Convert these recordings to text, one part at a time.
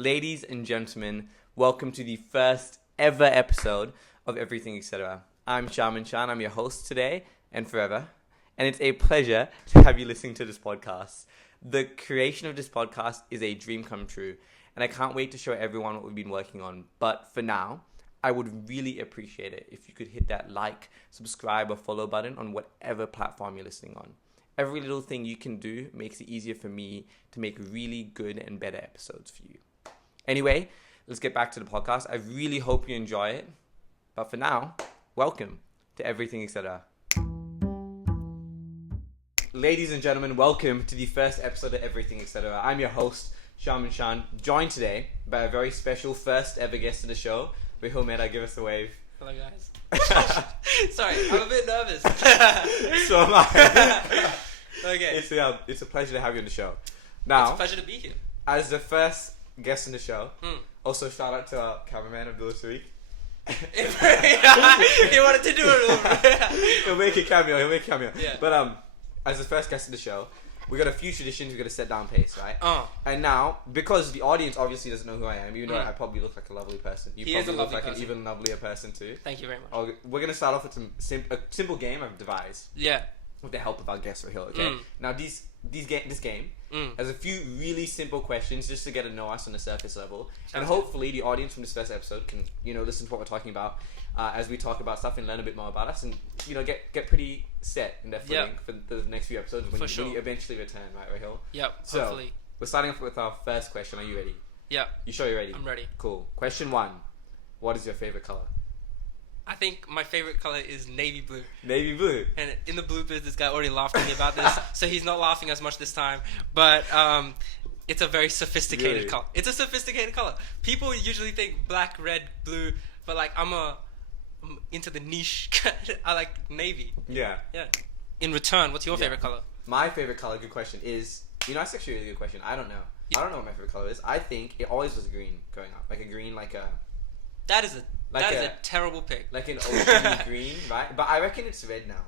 Ladies and gentlemen, welcome to the first ever episode of Everything Etc. I'm Shaman. I'm your host today and forever, and it's a pleasure to have you listening to this podcast. The creation of this podcast is a dream come true, and I can't wait to show everyone what we've been working on. But for now, I would really appreciate it if you could hit that like, subscribe, or follow button on whatever platform you're listening on. Every little thing you can do makes it easier for me to make really good and better episodes for you. Anyway, let's get back to the podcast. I really hope you enjoy it. But for now, welcome to Everything Etc. Ladies and gentlemen, welcome to the first episode of Everything Etc. I'm your host, Shaman, joined today by a very special first ever guest of the show. Rahil, Mehta, give us a wave. Hello, guys. Sorry, I'm a bit nervous. So am I. Okay. It's a pleasure to have you on the show. Now, it's a pleasure to be here. As the first guest in the show, also shout out to our cameraman, Abdul Sariq. He wanted to do it. He'll make a cameo. Yeah. But as the first guest in the show, we got a few traditions. We got to set down pace, right? And now, because the audience obviously doesn't know who I am, even though I probably look like a lovely person, you probably look like an even lovelier person too. Thank you very much. We're gonna start off with a simple game I've devised. Yeah. With the help of our guest Rahil. Okay. Now this game has a few really simple questions just to get to know us on the surface level, and hopefully the audience from this first episode can listen to what we're talking about as we talk about stuff and learn a bit more about us, and get pretty set in their footing for the next few episodes when you eventually return, right, Rahil? Yep. So, hopefully. We're starting off with our first question. Are you ready? Yep. You sure you're ready? I'm ready. Cool. Question 1. What is your favorite color? I think my favorite color is navy blue. Navy blue. And in the bloopers, this guy already laughed at me about this, so he's not laughing as much this time. But it's a very sophisticated color. It's a sophisticated color. People usually think black, red, blue, but like I'm into the niche. I like navy. Yeah. Yeah. In return, what's your favorite color? My favorite color, good question, is that's actually a really good question. I don't know. I don't know what my favorite color is. I think it always was green growing up, like a green, like a. That is a terrible pick. Like an ocean green, right? But I reckon it's red now.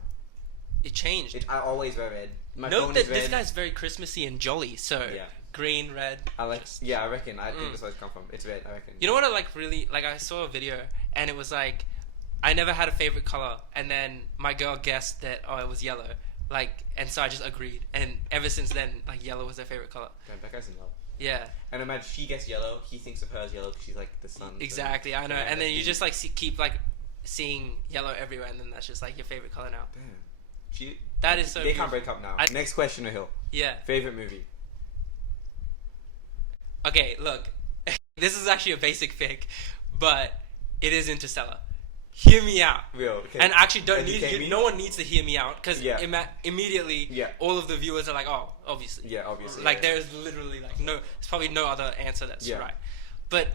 It changed. I always wear red. My Note phone that is red. this guy's very Christmassy and jolly, so green, red. I like. Yeah, I reckon. I think that's where it's come from. It's red. I reckon. You know what I really like? I saw a video and it was like, I never had a favorite color, and then my girl guessed that it was yellow, and so I just agreed, and ever since then, yellow was her favorite color. Damn, that guy's in love. Yeah. And imagine she gets yellow, he thinks of her as yellow because she's like the sun. Exactly, I know. Yeah, and then you just keep seeing yellow everywhere, and then that's just your favorite color now. Damn. That is so They beautiful. can't break up now. Next question, Rahil. Yeah. Favorite movie? Okay, look. This is actually a basic pick, but it is Interstellar. Hear me out. Real. Okay. And actually, no one needs to hear me out because immediately all of the viewers are like, oh, obviously. Yeah, obviously. There's literally there's probably no other answer that's right. But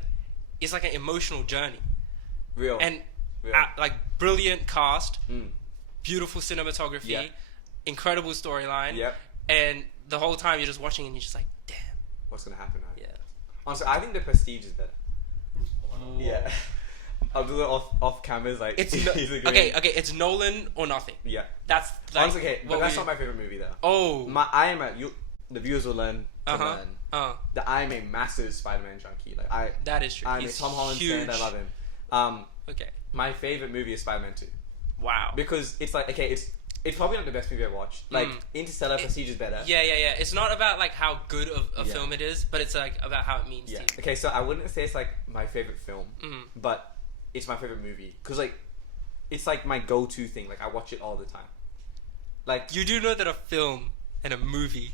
it's like an emotional journey. Real. And brilliant cast, beautiful cinematography, incredible storyline, and the whole time you're just watching and you're just like, damn. What's going to happen now? Yeah. Honestly, I think The Prestige is better. Yeah. I'll do it off cameras. It's okay. It's Nolan or nothing. Yeah, that's honestly okay, but that's not my favorite movie though. Oh, the viewers will learn to learn that I'm a massive Spider-Man junkie. That is true. I'm a Tom Holland fan. I love him. Okay. My favorite movie is Spider-Man 2. Wow. Because it's it's probably not the best movie I've watched. Interstellar, Prestige is better. Yeah. It's not about how good of a film it is, but it's about how it means to you. Okay, so I wouldn't say it's my favorite film, but it's my favorite movie because it's my go-to thing. I watch it all the time. You do know that a film and a movie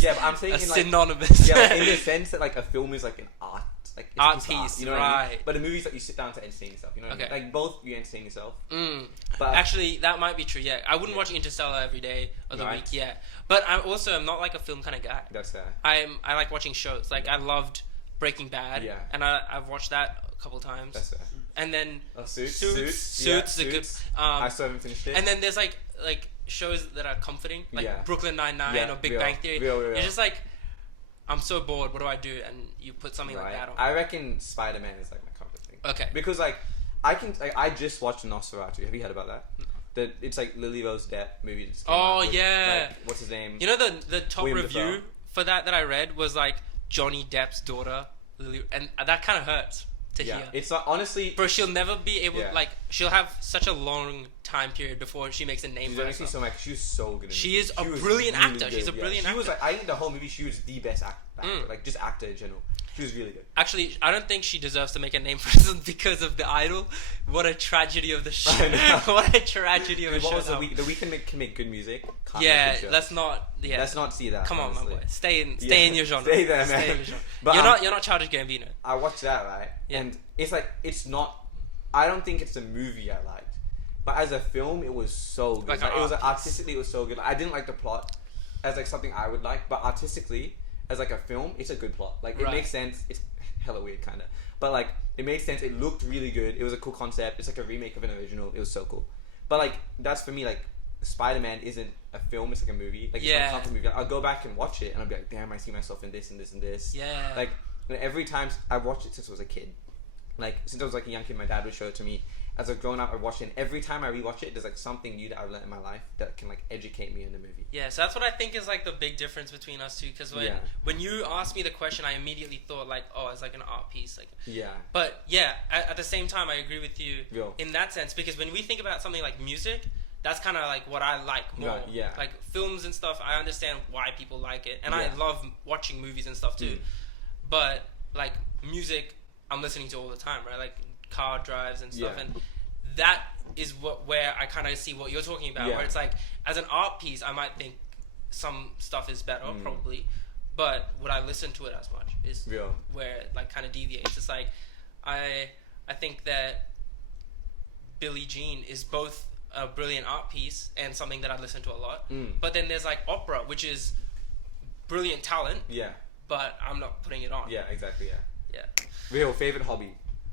yeah, but I'm saying synonymous. Yeah, in the sense that a film is an art, it's art piece, art, you know right? What I mean? But a movie's you sit down to entertain yourself. You know what I mean? Both you entertain yourself. But actually, that might be true. Yeah, I wouldn't watch Interstellar every day of the week. Yeah, but I'm not a film kind of guy. That's fair. I like watching shows. I loved Breaking Bad. Yeah. And I've watched that a couple times. That's fair. And then Suits is a good. I still haven't finished it. And then there's shows that are comforting, Brooklyn Nine-Nine or Big Bang Theory. Real. You're just I'm so bored. What do I do? And you put something like that on. I reckon Spider-Man is my comfort thing. Okay. Because I just watched Nosferatu. Have you heard about that? No. It's Lily Rose Depp movie. Yeah. What's his name? You know the top William review Dafoe. for that I read was Johnny Depp's daughter Lily, and that kind of hurts to hear. It's not honestly, bro. She'll never be able. Yeah. Like, she'll have such a long time period before she makes a name for herself. So much. She was so good. She is a brilliant actor. She's a brilliant actor. She was like, I think the whole movie, she was the best actor. Like, just actor in general. She was really good. Actually, I don't think she deserves to make a name for herself because of The Idol. What a tragedy of the show. What a tragedy of a show. The Weeknd can make good music. Let's not. Yeah, let's not see that. Come on, honestly. my boy. Stay in your genre. Stay there, man. Stay in your genre. But you're not Childish Gambino. I watched that, right? Yeah. And it's like, it's not. I don't think it's a movie I liked, but as a film, it was so good. Like, it was artistically, it was so good. Like, I didn't like the plot as like something I would like, but artistically, as like a film, it's a good plot. Like, it makes sense. It's hella weird, kind of, but like, it made sense. It looked really good. It was a cool concept. It's like a remake of an original. It was so cool. But like, that's for me. Like, Spider-Man isn't a film. It's like a movie. Like, it's not a comfort movie. Like, I'll go back and watch it, and I'll be like, damn, I see myself in this and this and this. Yeah. Like, every time I've watched it since I was a kid. Like, since I was like a young kid, my dad would show it to me. As I've grown up, I watch it, and every time I rewatch it, there's like something new that I've learned in my life that can like educate me in the movie. Yeah, so that's what I think is like the big difference between us two. Because when you asked me the question, I immediately thought like, oh, it's like an art piece, like. Yeah. But yeah, at the same time, I agree with you in that sense, because when we think about something like music, that's kind of like what I like more. Yeah. Like films and stuff, I understand why people like it, and I love watching movies and stuff too. But like music, I'm listening to all the time, right? Like car drives and stuff, and that is where I kind of see what you're talking about, where it's like, as an art piece, I might think some stuff is better, probably, but would I listen to it as much is where it like kind of deviates. It's like, I think that Billie Jean is both a brilliant art piece and something that I listen to a lot, but then there's like opera, which is brilliant talent, but I'm not putting it on. Yeah, exactly. Yeah. Real favorite hobby.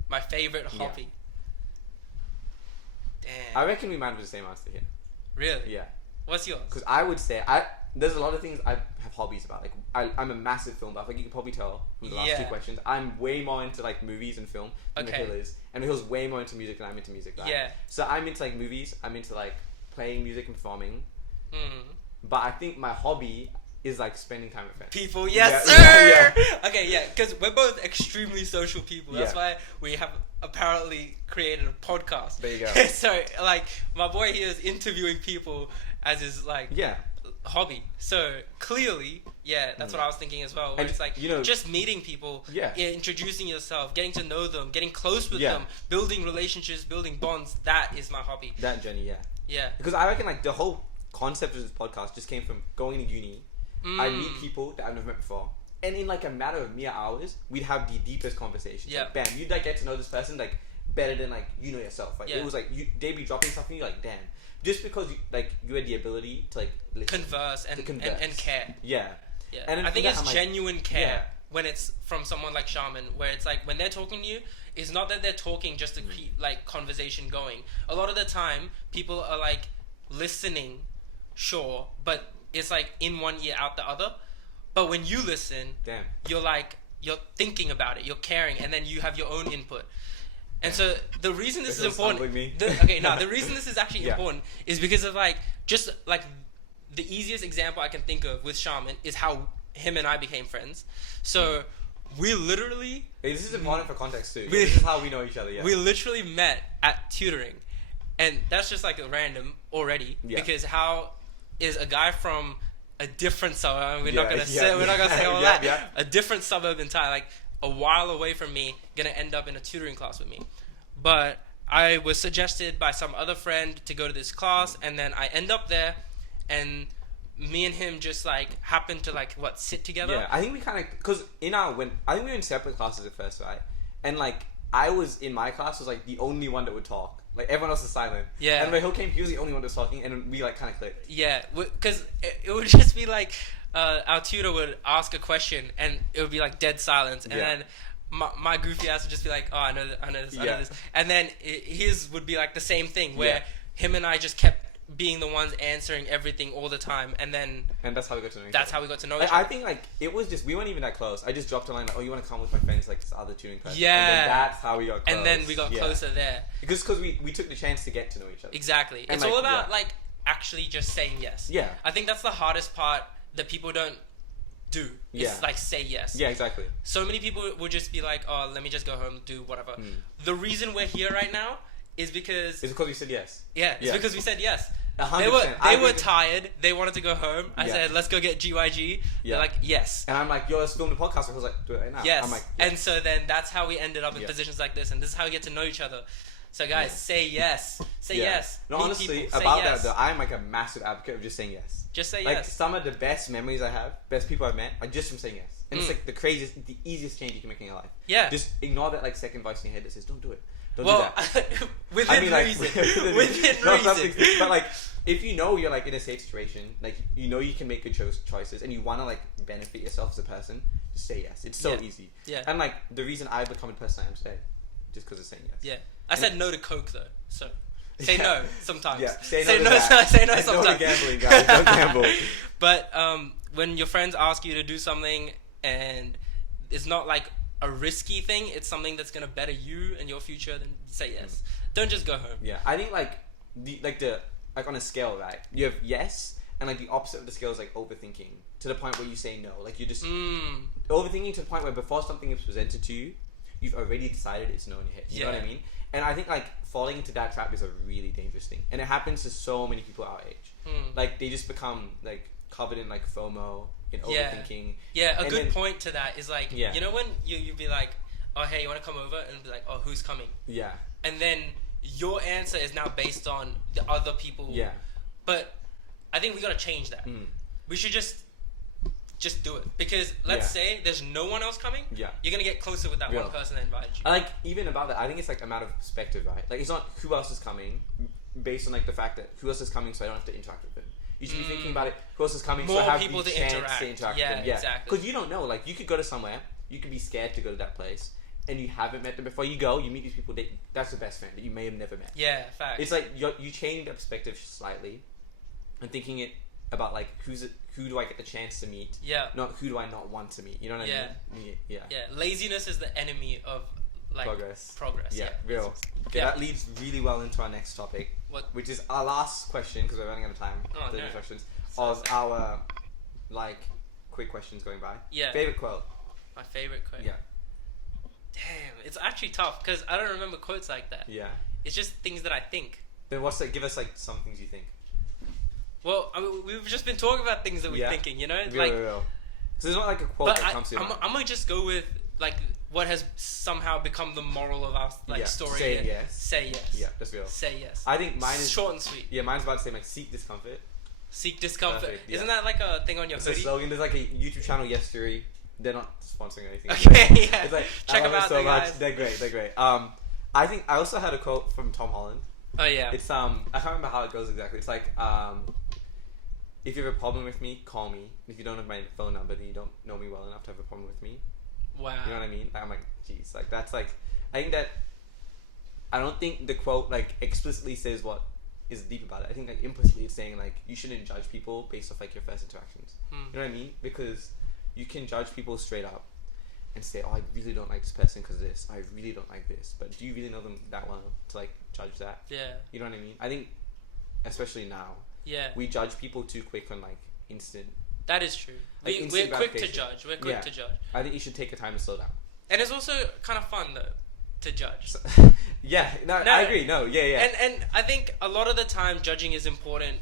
My favorite hobby. Damn. I reckon we might have the same answer here. Really? Yeah. What's yours? Because I would say there's a lot of things I have hobbies about. Like I'm a massive film buff. Like you can probably tell from the last two questions. I'm way more into like movies and film than Rahil is, and Rahil's way more into music than I'm into music. Right? Yeah. So I'm into like movies. I'm into like playing music and performing. But I think my hobby is like spending time with friends. People, yes sir. Okay, yeah, because we're both extremely social people. That's why we have apparently created a podcast. There you go. So like my boy here is interviewing people as his like hobby. So clearly, that's what I was thinking as well. Where it's like, just meeting people, introducing yourself, getting to know them, getting close with them, building relationships, building bonds. That is my hobby. That journey, yeah. Because I reckon like the whole concept of this podcast just came from going to uni. I meet people that I've never met before, and in like a matter of mere hours, we'd have the deepest conversations. Yeah. Like, bam, you'd like get to know this person like better than like you know yourself. Like it was like they'd be dropping stuff and you're like, damn. Just because you had the ability to like listen, converse and care. Yeah. And I think it's genuine care when it's from someone like Shaman, where it's like when they're talking to you, it's not that they're talking just to keep like conversation going. A lot of the time, people are like listening, sure, but it's like in one ear out the other. But when you listen, you're thinking about it, you're caring, and then you have your own input. And so the reason this is important, the reason this is actually important is because of like, just like the easiest example I can think of with Shaman is how him and I became friends. So we literally... this is important for context too. This is how we know each other, We literally met at tutoring. And that's just like a random already. Because how is a guy from a different suburb, we're not gonna say all that, a different suburb entirely, like a while away from me, gonna end up in a tutoring class with me. But I was suggested by some other friend to go to this class, and then I end up there, and me and him just like happened to like sit together. Yeah, I think we kind of, because I think we were in separate classes at first, right? And like I was in my class was like the only one that would talk. Like everyone else is silent. Yeah. And when Rahil came, he was the only one that was talking, and we like kind of clicked. Yeah, because it would just be like our tutor would ask a question, and it would be like dead silence, and then my goofy ass would just be like, "Oh, I know this," and then his would be like the same thing, where him and I just kept being the ones answering everything all the time, and that's how we got to know each other. That's how we got to know each other. I think like it was just, we weren't even that close. I just dropped a line like, "Oh, you want to come with my friends like this other tutoring class?" Yeah. And then that's how we got close. And then we got closer there. Because we took the chance to get to know each other. Exactly. And it's all about like actually just saying yes. Yeah. I think that's the hardest part that people don't do. Yeah. It's like say yes. Yeah, exactly. So many people will just be like, oh, let me just go home, do whatever. The reason we're here right now is because... It's because we said yes. Yeah, it's because we said yes. 100%. They were tired. They wanted to go home. I said, let's go get GYG. They're like, yes. And I'm like, yo, let's film the podcast. I was like, do it right now. Yes. I'm like, And so then that's how we ended up in positions like this. And this is how we get to know each other. So guys, say yes. Say yes. No, Meet honestly, people. Say about yes. that though, I'm like a massive advocate of just saying yes. Just say like, yes. some of the best memories I have, best people I've met, are just from saying yes. And it's like the easiest change you can make in your life. Yeah. Just ignore that like second voice in your head that says, don't do it. Don't do that. Within reason. Within reason. But like, if you know you're like in a safe situation, like you know you can make good choices, and you want to like benefit yourself as a person, just say yes. It's so easy. Yeah. And like the reason I've become the person I am today, just because of saying yes. Yeah. I said no to Coke though, so say no sometimes. Yeah. Say no no sometimes. No to gambling, guys. Don't gamble. But when your friends ask you to do something and it's not like a risky thing, it's something that's gonna better you and your future, then say yes. Don't just go home. Yeah. I think like on a scale, right? You have yes, and like the opposite of the scale is like overthinking to the point where you say no. Like you're just overthinking to the point where before something is presented to you, you've already decided it's no in your head. You know what I mean? And I think like falling into that trap is a really dangerous thing, and it happens to so many people our age. Like they just become like covered in like FOMO and overthinking. Yeah, a good point to that is like, you know when you'd be like, oh hey, you want to come over, and be like, oh, who's coming? Yeah. And then your answer is now based on the other people. Yeah. But I think we gotta change that. We should just do it, because let's say there's no one else coming. Yeah. You're gonna get closer with that one person that invited you. I like even about that. I think it's like a matter of perspective, right? Like it's not who else is coming, based on like the fact that who else is coming, so I don't have to interact with them. You should be thinking about it. Who else is coming? More so I have people the to chance interact. to interact Yeah, with them. Yeah, exactly. Because you don't know. Like you could go to somewhere, you could be scared to go to that place, and you haven't met them before. You go, you meet these people. That's the best friend that you may have never met. Yeah, fact. It's like you change the perspective slightly, and thinking it about like who do I get the chance to meet? Yeah. Not who do I not want to meet? You know what I mean? Yeah. Yeah. Laziness is the enemy of like progress. Yeah, real. Okay, that leads really well into our next topic, which is our last question, because we're running out of time. Oh, no. Questions of our like quick questions going by. Yeah. Favorite quote. My favorite quote. Yeah. Damn, it's actually tough because I don't remember quotes like that. Yeah. It's just things that I think. Then what's that? Give us like some things you think. Well, I mean, we've just been talking about things that we're thinking, you know? Real. So there's not like a quote that comes to your mind. I'm gonna just go with like what has somehow become the moral of our like story. Say yes. Say yes. Yeah, that's real. Say yes. I think mine is short and sweet. Yeah, mine's about to say like seek discomfort. Seek discomfort. Perfect, Isn't that like a thing on your hoodie? It's a slogan. There's like a YouTube channel, Yes Theory. They're not sponsoring anything. Okay, yeah. It's like, check them out, so much. guys. They're great. I think I also had a quote from Tom Holland. Oh yeah. It's I can't remember how it goes exactly. It's like if you have a problem with me, call me. If you don't have my phone number, then you don't know me well enough to have a problem with me. Wow. You know what I mean? I'm like, geez, like that's like, I think that, I don't think the quote like explicitly says what is deep about it. I think like implicitly it's saying like you shouldn't judge people based off like your first interactions. You know what I mean? Because you can judge people straight up and say, oh, I really don't like this person because of this. I really don't like this. But do you really know them that well to like judge that? Yeah. You know what I mean? I think, especially now, we judge people too quick on like instant. That is true. Like we're quick to judge. We're quick to judge. I think you should take your time to slow down. And it's also kind of fun though to judge. No, I agree. No, yeah. And I think a lot of the time judging is important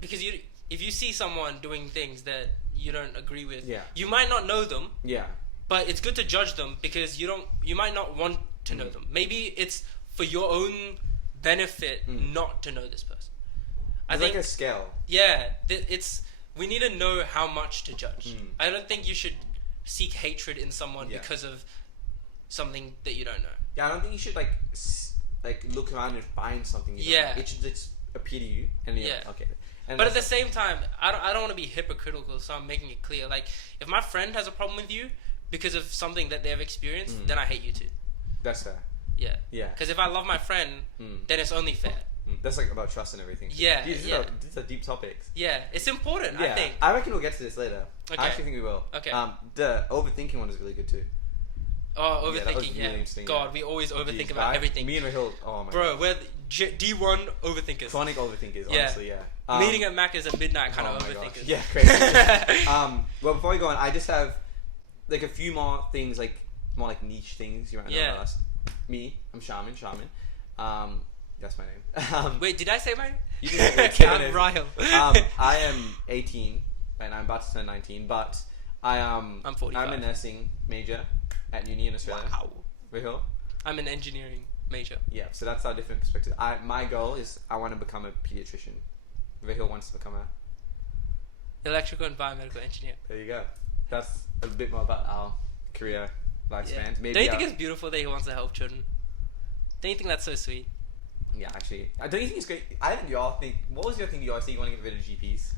because if you see someone doing things that you don't agree with, you might not know them. Yeah. But it's good to judge them because you might not want to know them. Maybe it's for your own benefit not to know this person. I think like a scale. Yeah, we need to know how much to judge. I don't think you should seek hatred in someone because of something that you don't know. Yeah, I don't think you should like look around and find something. It should just appear to you, and you're like, okay. And but at the same time, I don't want to be hypocritical, so I'm making it clear. Like, if my friend has a problem with you because of something that they've experienced, then I hate you too. That's fair. Yeah. Because if I love my friend, then it's only fair. That's like about trust and everything. Yeah. These are deep topics. Yeah, it's important. I think. I reckon we'll get to this later. Okay. I actually think we will. Okay. The overthinking one is really good too. Oh, Yeah, that was overthinking. really Yeah. interesting, God, yeah. we always overthink Jeez, about everything. Me and Rahil, oh my Bro, god. we're D1 overthinkers. Chronic overthinkers, Yeah. honestly, yeah. Meeting at Macca's at midnight kind oh of my gosh. overthinkers. Yeah, crazy. Well, before we go on, I just have like a few more things, like more like niche things you might know about us. Me, I'm Shaman. That's my name. Wait, did I say mine? You didn't I'm Rahil. I am 18, and I'm about to turn 19, but I'm 45. I'm a nursing major at uni in Australia. Wow. Rahil? I'm an engineering major. Yeah, so that's our different perspective. My goal is I want to become a pediatrician. Rahil wants to become a... Electrical and biomedical engineer. There you go. That's a bit more about our career lifespans. Yeah. Maybe Don't you think it's beautiful that he wants to help children? Don't you think that's so sweet? Yeah, actually. Don't you think it's great? I think you all think... What was your thing you always think you want to get rid of GPs?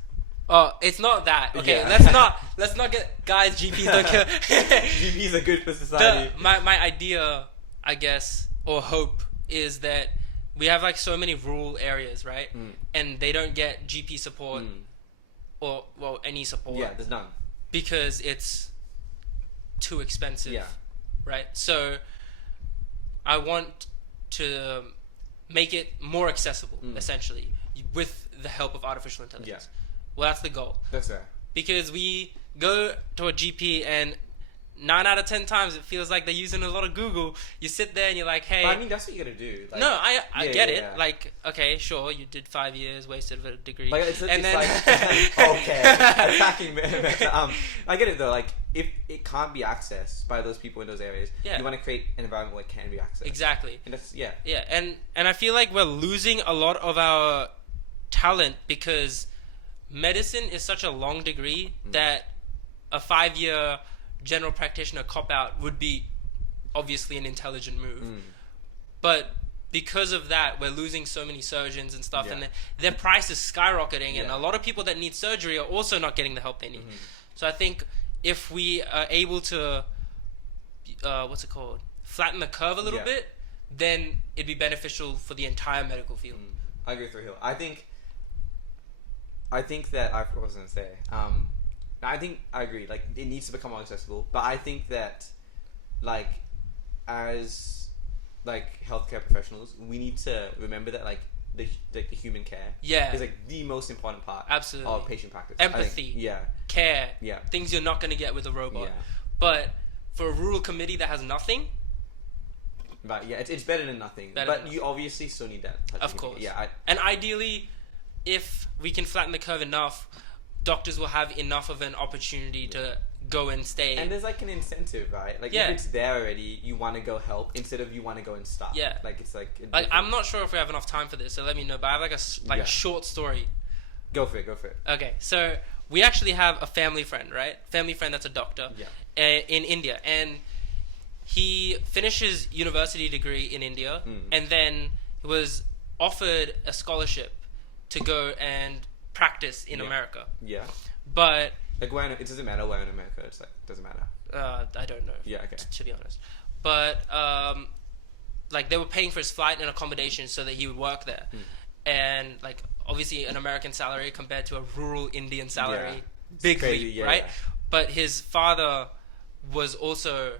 Oh, it's not that. Okay, Yeah. let's not get guys. GPs don't kill. GPs are good for society. My idea, I guess, or hope is that we have like so many rural areas, right? And they don't get GP support or any support. Yeah, there's none. Because it's too expensive. Yeah. Right. So I want to make it more accessible, essentially, with the help of artificial intelligence. Yeah. Well, that's the goal. That's fair. Because we go to a GP and 9 out of 10 times it feels like they're using a lot of Google. You sit there and you're like, hey... But I mean, that's what you gotta do. Like, no, I get it. Yeah. Like, okay, sure, you did 5 years, wasted a degree. Like, it's and then... like... okay. Attacking me. I get it, though. Like, if it can't be accessed by those people in those areas, you want to create an environment where it can be accessed. Exactly. And that's... Yeah. Yeah, and I feel like we're losing a lot of our talent because medicine is such a long degree that a 5-year general practitioner cop-out would be obviously an intelligent move. But because of that, we're losing so many surgeons and stuff, and their price is skyrocketing, and a lot of people that need surgery are also not getting the help they need. So I think if we are able to, flatten the curve a little bit, then it'd be beneficial for the entire medical field. I agree with Rahil. I think that I was gonna say. I think I agree. Like, it needs to become more accessible. But I think that, like, as like healthcare professionals, we need to remember that like the human care is like the most important part of patient practice. Empathy, care, things you're not gonna get with a robot. But for a rural committee that has nothing, but it's better than nothing. But you obviously still need that. Of course. Yeah. And ideally, if we can flatten the curve enough, doctors will have enough of an opportunity to go and stay. And there's like an incentive, right? Like if it's there already, you want to go help instead of you want to go and start. Yeah. Like it's like I'm not sure if we have enough time for this, so let me know. But I have like a short story. Go for it. Okay, so we actually have a family friend, right? Family friend that's a doctor in India, and he finished his university degree in India, and then he was offered a scholarship to go and practice in America. Yeah. But like where it doesn't matter where in America. It's like doesn't matter. I don't know. Yeah. Okay. To be honest, but like they were paying for his flight and accommodation so that he would work there, and like obviously an American salary compared to a rural Indian salary, big leap, right? Yeah. But his father was also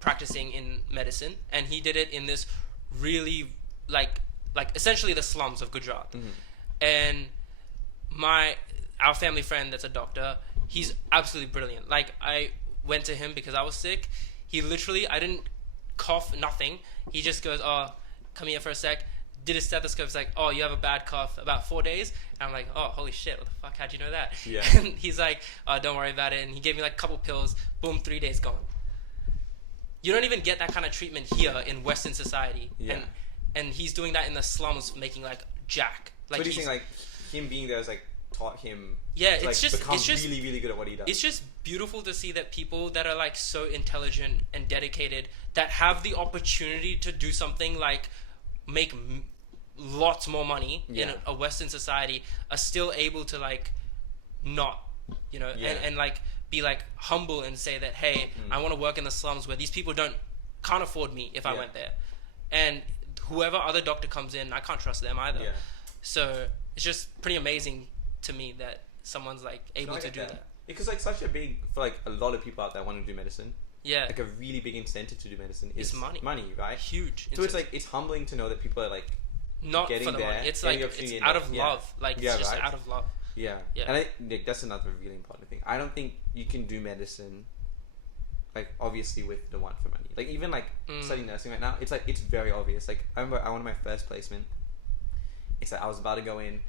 practicing in medicine, and he did it in this really like essentially the slums of Gujarat, and our family friend that's a doctor, he's absolutely brilliant. Like, I went to him because I was sick. He literally, I didn't cough, nothing. He just goes, oh, come here for a sec. Did a stethoscope. It's like, oh, you have a bad cough, about 4 days. And I'm like, oh, holy shit, what the fuck, how'd you know that? Yeah. And he's like, oh, don't worry about it. And he gave me like a couple pills. Boom, 3 days gone. You don't even get that kind of treatment here in Western society. Yeah. And he's doing that in the slums, making like jack. Like, what do you think, like, him being there is like taught him to become really, really good at what he does? It's just beautiful to see that people that are like so intelligent and dedicated, that have the opportunity to do something like make lots more money in a Western society, are still able to like not, and like be like humble and say that, hey, I want to work in the slums where these people can't afford me if I went there, and whoever other doctor comes in, I can't trust them either. So it's just pretty amazing to me that someone's like able to do that. Because like such a big, for like a lot of people out there want to do medicine. Yeah. like a really big incentive to do medicine is money. Money, right? Huge. So it's like it's humbling to know that people are like not getting for the there, money. It's getting like the opportunity it's out and of yeah. love. Like Yeah, it's just right? out of love. Yeah. Yeah. And like, that's another really important thing. I don't think you can do medicine, like, obviously with the want for money. Like, even, like, studying nursing right now, it's, like, it's very obvious. Like, I remember I wanted my first placement. It's like, I was about to go in,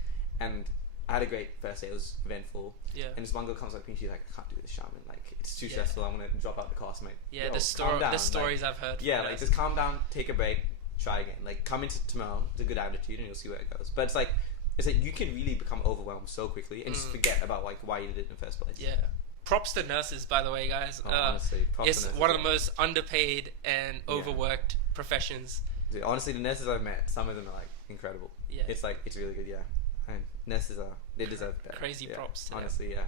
and I had a great first day. It was eventful. Yeah. And this one girl comes up to me, she's like, I can't do this, Shaman. Like, it's too stressful. I'm going to drop out the class. I'm like, yeah, the stories like, I've heard. Yeah, like, just calm down, take a break, try again. Like, come into tomorrow with a good attitude, and you'll see where it goes. But it's like you can really become overwhelmed so quickly and just forget about like why you did it in the first place. Yeah. Props to nurses, by the way, guys. Honestly, props it's to nurses, one of the most underpaid and Yeah. overworked professions. Dude, honestly, the nurses I've met, some of them are like incredible. Yeah. It's like it's really good. Yeah, and nurses they deserve better. Crazy yeah. props to them. Honestly, yeah.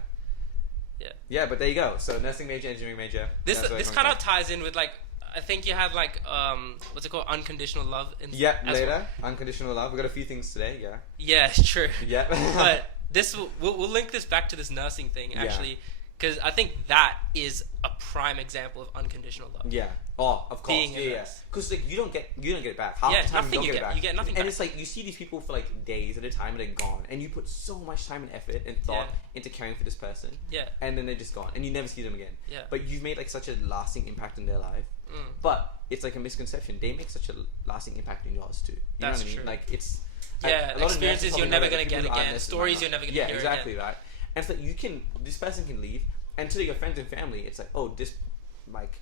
Yeah. Yeah, but there you go. So nursing major, engineering major. This that's where it this comes kind of from. ties in with like I think you have like what's it called, unconditional love. Yeah, as later. well. Unconditional love. We got a few things today. Yeah. Yeah, true. Yeah. But this we'll link this back to this nursing thing actually, because I think that is a prime example of unconditional love. Yeah. Oh, of course. Being a yeah. nurse. Because like you don't get it back. Half Yeah, the time nothing you you don't get. it back. You get nothing And back. it's like you see these people for like days at a time and they're gone, and you put so much time and effort and thought into caring for this person. Yeah. And then they're just gone, and you never see them again. Yeah. But you've made like such a lasting impact in their life. But it's like a misconception. They make such a lasting impact in yours too. You That's know what I mean? true. Like it's Yeah, a lot of experiences nurses you're probably never know that, gonna people get who aren't again, nurses stories might you're not. never gonna Yeah, hear exactly again. right. And it's like this person can leave, and to your friends and family, it's like, oh, this like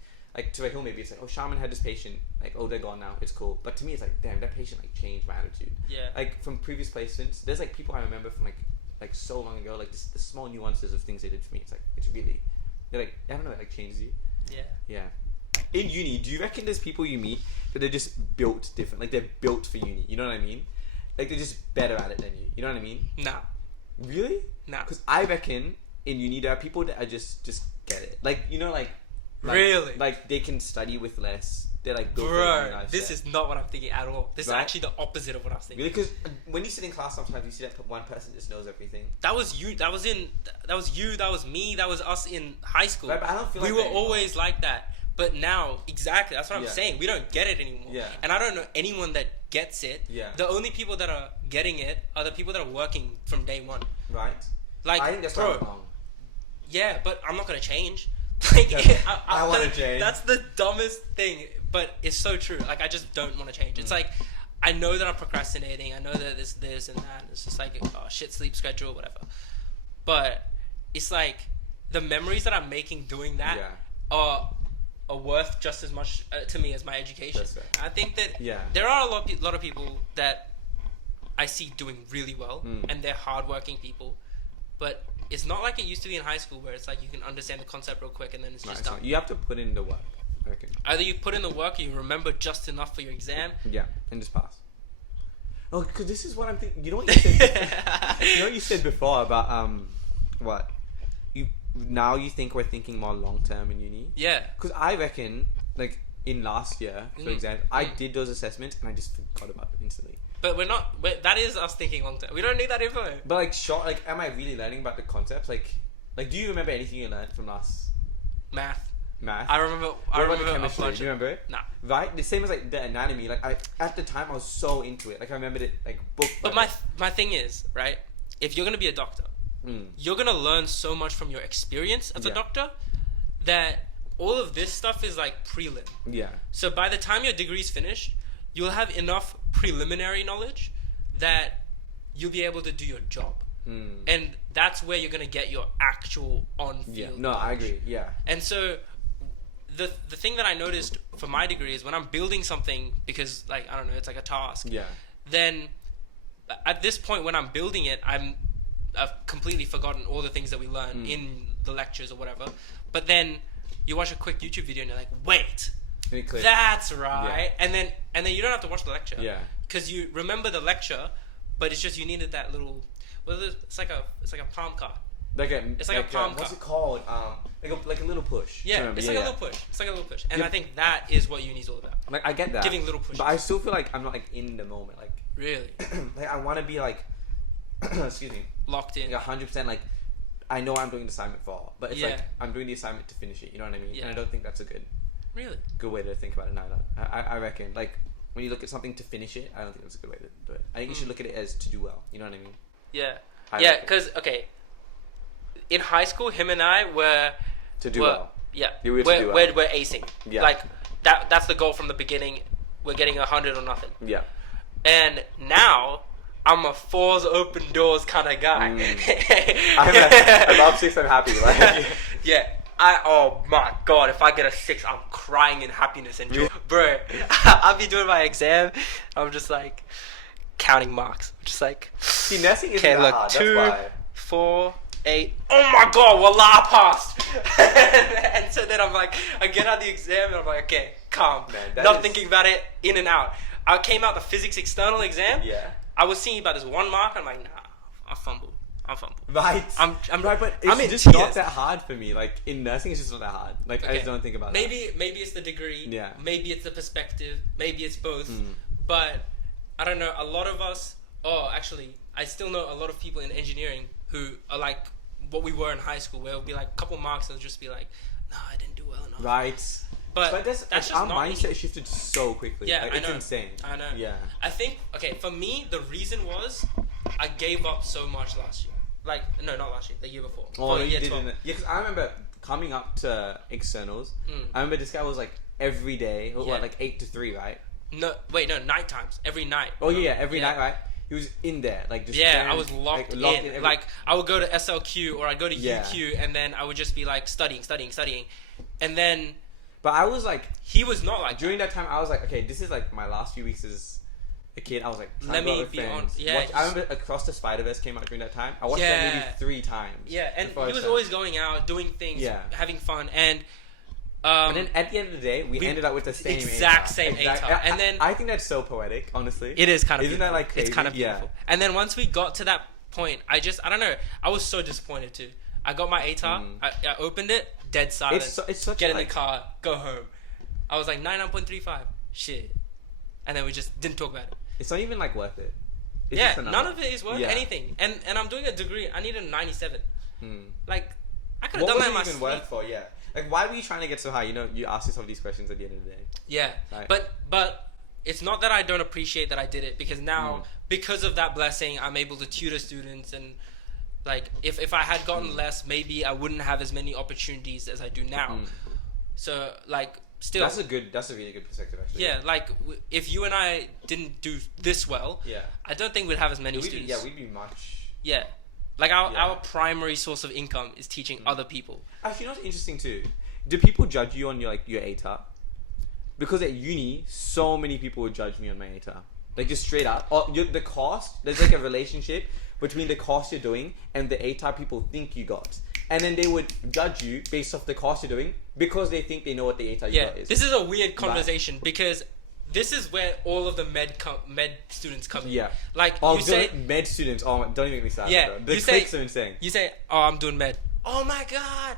to Rahil maybe it's like, oh, Shaman had this patient, like, oh, they're gone now, it's cool. But to me it's like, damn, that patient like changed my attitude. Yeah. Like from previous placements, there's like people I remember from like so long ago, like the small nuances of things they did for me. It's like it's really, they're like, I don't know, it like changes you. Yeah. Yeah. In uni, do you reckon there's people you meet that are just built different? Like they're built for uni. You know what I mean? Like they're just better at it than you. You know what I mean? Nah. Really? Nah. Because I reckon in uni there are people that are just get it. Like you know, like Really? like they can study with less. They're like built for Bro, uni life, this yeah. is not what I'm thinking at all. This Right? is actually the opposite of what I was thinking. Really, because when you sit in class, sometimes you see that one person just knows everything. That was you. That was you. That was me. That was us in high school. Right, but I don't feel we like were that anymore. always like that. But now, exactly, that's what I'm Yeah. saying. We don't get it anymore. Yeah. And I don't know anyone that gets it. Yeah. The only people that are getting it are the people that are working from day one. Right. Like, I think that's bro, not wrong. yeah, but I'm not gonna change. Like, Yeah, I I wanna that- change. That's the dumbest thing, but it's so true. Like, I just don't want to change. It's like, I know that I'm procrastinating. I know that this and that. It's just like, oh, shit, sleep schedule, whatever. But it's like the memories that I'm making doing that Yeah. are worth just as much to me as my education. That's fair. I think that Yeah. there are a lot of people that I see doing really well, and they're hardworking people, but it's not like it used to be in high school where it's like you can understand the concept real quick and then it's No, just it's done. not. You have to put in the work, I reckon. Either you put in the work or you remember just enough for your exam. Yeah, and just pass. Oh, because this is what I'm thinking. You know what you said? You know what you said before about what you think we're thinking more long term in uni? Yeah. Because I reckon, like in last year, for example, I did those assessments and I just forgot about it instantly. But that is us thinking long term. We don't need that info. But like, am I really learning about the concepts? Like, do you remember anything you learned from last Math. math? I remember What about the a chemistry? bunch Do you remember it? Nah. Right, the same as like the anatomy. Like at the time I was so into it. Like I remembered it like book. But my thing is, right, if you're going to be a doctor, you're going to learn so much from your experience as a Yeah. doctor that all of this stuff is like prelim. Yeah. So by the time your degree's finished, you'll have enough preliminary knowledge that you'll be able to do your job. And that's where you're going to get your actual on-field Yeah. No, knowledge. I agree. Yeah. And so the thing that I noticed for my degree is when I'm building something, because like, I don't know, it's like a task. Yeah. Then at this point when I'm building it, I've completely forgotten all the things that we learn in the lectures or whatever. But then you watch a quick YouTube video and you're like, wait, And it clicked. that's right. And then you don't have to watch the lecture. Yeah. Because you remember the lecture, but it's just you needed that little. Well, it's like a palm card. It's like a palm what's card. it called? Like a little push. Yeah, Remember? it's like a little push. It's like a little push, and I think that is what uni's all about. Like I get that. Giving little pushes. But I still feel like I'm not like in the moment. Like Really, like I want to be like, excuse me, locked in. like 100%. Like I know I'm doing the assignment for, but it's Yeah. like I'm doing the assignment to finish it. You know what I mean? Yeah. And I don't think that's a good Really? Good way to think about it now. I reckon. Like, when you look at something to finish it, I don't think that's a good way to do it. I think you should look at it as to do well. You know what I mean? Yeah. I Yeah, reckon. because, okay, in high school, him and I were... To do well. Yeah. You were to do well. We're acing. Yeah. Like, that's the goal from the beginning. We're getting 100 or nothing. Yeah. And now, I'm a fours open doors kind of guy. I'm above 6, I'm happy. Like, Yeah. Oh my god, if I get a 6, I'm crying in happiness and joy. Really? Bro, I'll be doing my exam. I'm just like counting marks. Just like, see, nursing isn't okay, that look, hard. 2, That's why. 4, 8. Oh my god, wallah, I passed. And so then I'm like, I get out the exam and I'm like, okay, calm. Man, Not thinking about it, in and out. I came out the physics external exam. Yeah. I was thinking about this 1 mark. I'm like, nah, I fumbled. Right. I'm right, but it's I'm in just tears. not that hard for me. Like, in nursing, it's just not that hard. Like, I Okay. just don't think about Maybe it's the degree. Yeah. Maybe it's the perspective. Maybe it's both. Mm. But I don't know. A lot of us. Oh, actually, I still know a lot of people in engineering who are like what we were in high school, where it'll be like a couple marks and it'll just be like, "Nah, I didn't do well enough." that. Right. But that's that's like, just our not mindset me. shifted so quickly. Yeah, like, I it's know. insane. I know. Yeah. I think for me the reason was I gave up so much last year. Like no, not last year, the year before. Oh, no, you year didn't. 12. Yeah, because I remember coming up to externals. Mm. I remember this guy was like every day, Yeah. what, like 8 to 3, right? No, wait, no, night times. Every night. Oh yeah, every night, right? He was in there, like just Yeah, staring, I was locked in. every- Like I would go to SLQ or I'd go to Yeah. UQ, and then I would just be like studying, and then But I was like, he was not like during that time, I was like, okay, this is like my last few weeks as a kid. I was like, trying Let to go me out with be friends. on- yeah, I just- remember Across the Spider-Verse came out during that time. I watched that movie 3 times. Yeah, and before I he was started. always going out, doing things, Yeah. having fun, and And then at the end of the day, we ended up with the same exact ATAR. same ATAR. And then I think that's so poetic, honestly. it is kind of Isn't that like crazy? It's kind of Yeah. beautiful. And then once we got to that point, I don't know. I was so disappointed too. I got my ATAR. I opened it, dead silence. It's such Get in like, the car, go home. I was like 99.35. Shit. And then we just didn't talk about it. It's not even like worth it. It's Yeah, just another- none of it is worth Yeah. anything. And I'm doing a degree. I need a 97. Hmm. Like, I could have What done was that in my it even sleep. worth for? Yeah. Like, why were you trying to get so high? You know, you ask yourself these questions at the end of the day. Yeah, Right. but it's not that I don't appreciate that I did it, because now because of that blessing, I'm able to tutor students, and like if I had gotten less, maybe I wouldn't have as many opportunities as I do now. So like still, That's a really good perspective, actually. yeah, like if you and I didn't do this well, Yeah. I don't think we'd have as many We'd be, students. yeah, we'd be much. Yeah. Like our Yeah. our primary source of income is teaching other people. Actually, you know what's interesting too? Do people judge you on your ATAR? Because at uni, so many people would judge me on my ATAR. Like, just straight up. Or the cost, there's like a relationship between the cost you're doing and the ATAR people think you got. And then they would judge you based off the cost you're doing because they think they know what the ATAR you Yeah, got is. this is a weird conversation because this is where all of the med students come in. Yeah. Like Oh, you say, med students. Oh, don't even make me sad. Yeah, Bro. The you say- clicks are insane. you say, "Oh, I'm doing med." Oh my god.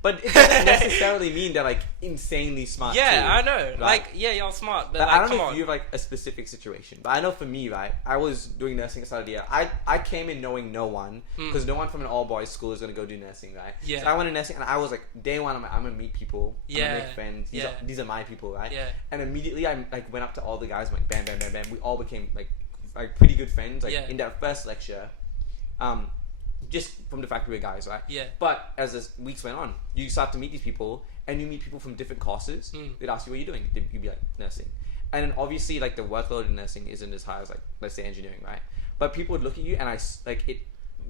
But it doesn't necessarily mean they're like insanely smart. Yeah, too, I know. right? Like, yeah, y'all smart, but But like, I don't come know on. if you have like a specific situation, but I know for me, right, I was doing nursing at the start of the year. I came in knowing no one, because no one from an all boys school is gonna go do nursing, right? Yeah. So I went to nursing, and I was like, day one, I'm gonna meet people, I'm Yeah. gonna make friends. Yeah. These are my people, right? Yeah. And immediately I like went up to all the guys, I'm like bam, bam, bam, bam. We all became like pretty good friends. Like Yeah. in that first lecture, just from the fact we were guys, right? Yeah. But as the weeks went on, you start to meet these people, and you meet people from different courses. They'd ask you, what are you doing? You'd be like, nursing. And then obviously, like, the workload in nursing isn't as high as, like, let's say engineering, right? But people would look at you, and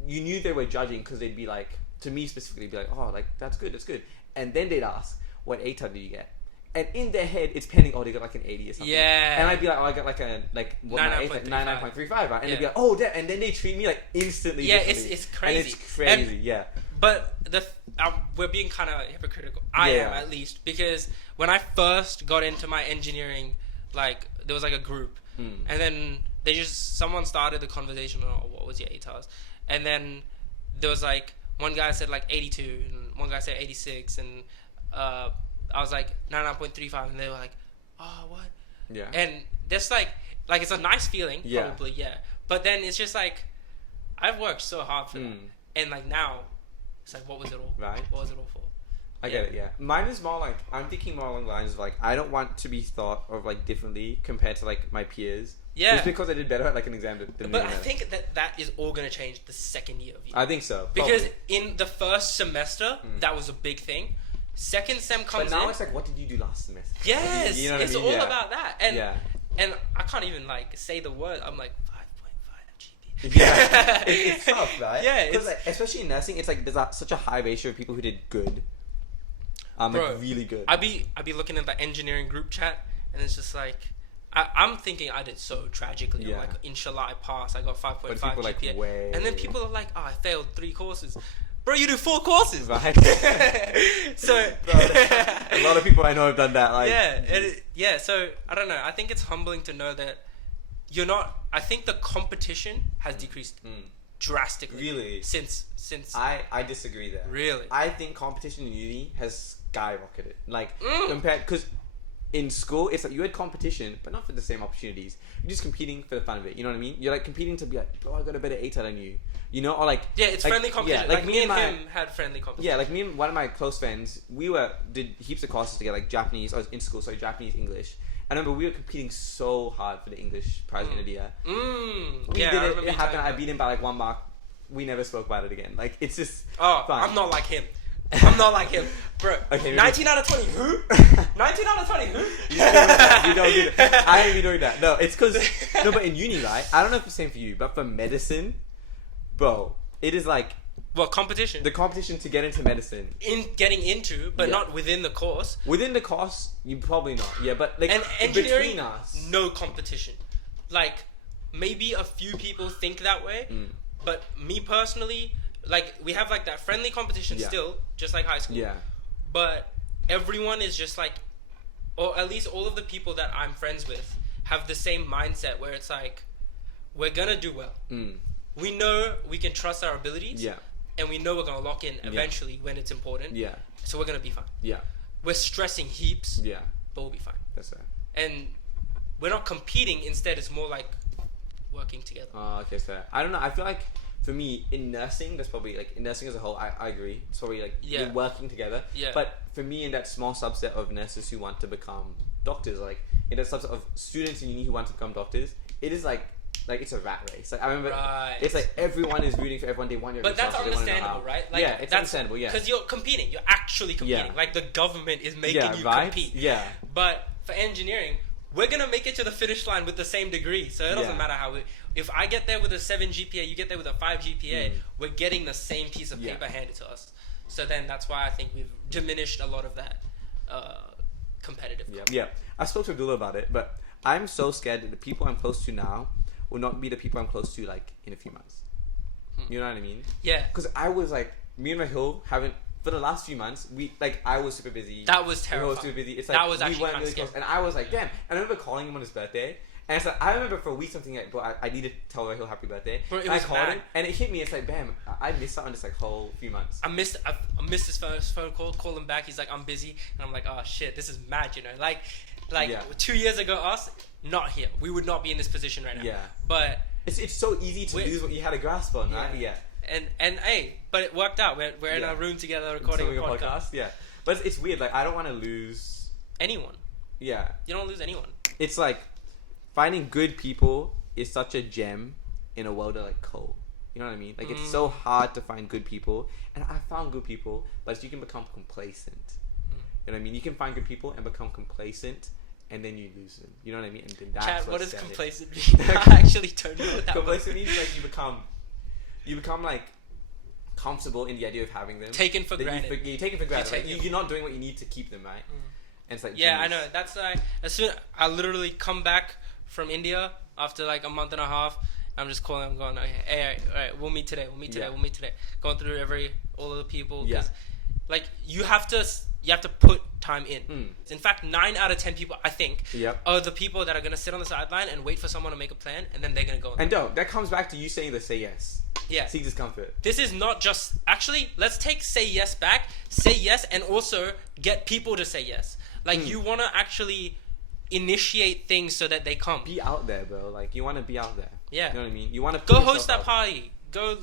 you knew they were judging, because they'd be like, to me specifically, be like, oh, like, that's good. And then they'd ask, what ATAR do you get? And in their head, it's pending, oh, they got like an 80 or something. Yeah. And I'd be like, oh, I got like a, like, what my 99.35, right? And they'd be like, oh, that. And then they treat me like instantly Yeah, differently. it's crazy. And it's crazy, yeah. But we're being kind of hypocritical. I am, at least, because when I first got into my engineering, like there was like a group, and then someone started the conversation on what was your ATARs, and then there was like one guy said like 82, and one guy said 86, and I was like 99.35, and they were like, oh, what? Yeah. And that's like it's a nice feeling, Yeah. probably, yeah. But then it's just like I've worked so hard for that, and like now. It's like, what was it all? Right. What was it all for? I get it, yeah. Mine is more like, I'm thinking more along the lines of like, I don't want to be thought of like differently compared to like my peers. Yeah. Just because I did better at like an exam than But me. I think that is all going to change the second year of uni. I think so. Because probably. in the first semester, that was a big thing. Second sem comes But now in. it's like, what did you do last semester? Yes, You know what it's I mean? all about that. And yeah. and I can't even like say the word. I'm like 5.5 GPA. Yeah. It's tough, right? Yeah, Because like, especially in nursing, it's like there's such a high ratio of people who did good. Bro, like really good. I'd be looking at the engineering group chat, and it's just like I'm thinking I did so tragically. Yeah. I'm like, inshallah, I passed. I got 5.5 GPA. Like, way... And then people are like, oh, I failed 3 courses. Bro, you do 4 courses. Right. So Bro, a lot of people I know have done that. Like, yeah. So I don't know. I think it's humbling to know that you're not. I think the competition has decreased drastically. Really? Since I disagree there. Really? I think competition in uni has skyrocketed. Like compared, because in school it's like you had competition, but not for the same opportunities. You're just competing for the fun of it. You know what I mean? You're like competing to be like, bro, I got a better ATAR than you. You know, or like it's like, friendly competition. Yeah, like me and him had friendly competition. Yeah, like me and one of my close friends, we did heaps of courses together, like Japanese. I was in school, so Japanese, English. I remember we were competing so hard for the English prize at the end of the year. We did it. It happened. I beat him by like 1 mark. We never spoke about it again. Like it's just. Oh, fun. I'm not like him. I'm not like him, bro. Okay, 19 out of 20. Who? 19 out of 20. Who? You don't do that. I ain't be doing that. No, it's because no, but in uni, right? I don't know if it's the same for you, but for medicine, bro, it is like Well, competition. the competition to get into medicine. In getting into, but Yeah. not within the course. Within the course, you probably not. Yeah, but like And engineering, between us, no competition. Like maybe a few people think that way, but me personally, like we have like that friendly competition still, just like high school. Yeah. But everyone is just like, or at least all of the people that I'm friends with have the same mindset where it's like, we're gonna do well. We know we can trust our abilities. Yeah. And we know we're gonna lock in eventually when it's important. Yeah. So we're gonna be fine. Yeah. We're stressing heaps. Yeah. But we'll be fine. That's fair. And we're not competing. Instead, it's more like working together. Okay, so I don't know. I feel like for me in nursing, there's probably like in nursing as a whole, I agree. It's probably like you're working together. Yeah. But for me, in that small subset of nurses who want to become doctors, like in that subset of students in uni who want to become doctors, it is like it's a rat race. Like I remember, it's like everyone is rooting for everyone. They want your. But that's results, understandable, right? Like, yeah, it's understandable. Yeah. Because you're competing. You're actually competing. Yeah. Like the government is making you compete. Yeah. But for engineering, we're gonna make it to the finish line with the same degree. So it doesn't matter how we. If I get there with a 7 GPA, you get there with a 5 GPA. We're getting the same piece of paper handed to us. So then that's why I think we've diminished a lot of that competitive. Yeah. I spoke to Abdullah about it, but I'm so scared that the people I'm close to now will not be the people I'm close to like in a few months. You know what I mean? Yeah. Because I was like, me and Rahil haven't for the last few months. I was super busy. That was terrifying. Rahil was super busy. It's like that was actually we weren't really close, and I was like, damn. And I remember calling him on his birthday, and it's like I remember for a week something like, bro, I need to tell Rahil happy birthday. Bro, I called him, and it hit me. It's like, bam, I missed out on this like whole few months. I missed his first phone call. Call him back. He's like, I'm busy, and I'm like, oh shit, this is mad. You know, like 2 years ago, us not here. We would not be in this position right now. Yeah. But it's so easy to lose what you had a grasp on, right? Yeah. And hey, but it worked out. We're in our room together recording a podcast. Yeah. But it's weird. Like I don't want to lose anyone. Yeah. You don't lose anyone. It's like finding good people is such a gem in a world of like coal. You know what I mean? Like it's so hard to find good people, and I found good people, but you can become complacent. You know what I mean? You can find good people and become complacent, and then you lose them. You know what I mean? And then that's Chad, what does sad complacent mean? I actually don't know what that complacent means. Like you become like comfortable in the idea of having them. Taken for granted. You take it for granted. You're not doing what you need to keep them, right? And it's like I know. That's like as soon I literally come back from India after like a month and a half. I'm just calling. I'm going. Hey, all right, we'll meet today. We'll meet today. Going through all of the people. Yeah. Like you have to put time in. In fact, 9 out of 10 people, I think, are the people that are gonna sit on the sideline and wait for someone to make a plan, and then they're gonna go. And that comes back to you saying the say yes. Yeah. Seek discomfort. This is not just actually. Let's take say yes back. Say yes, and also get people to say yes. Like you want to actually initiate things so that they come. Be out there, bro. Like you want to be out there. Yeah. You know what I mean? You want to go host that party. Go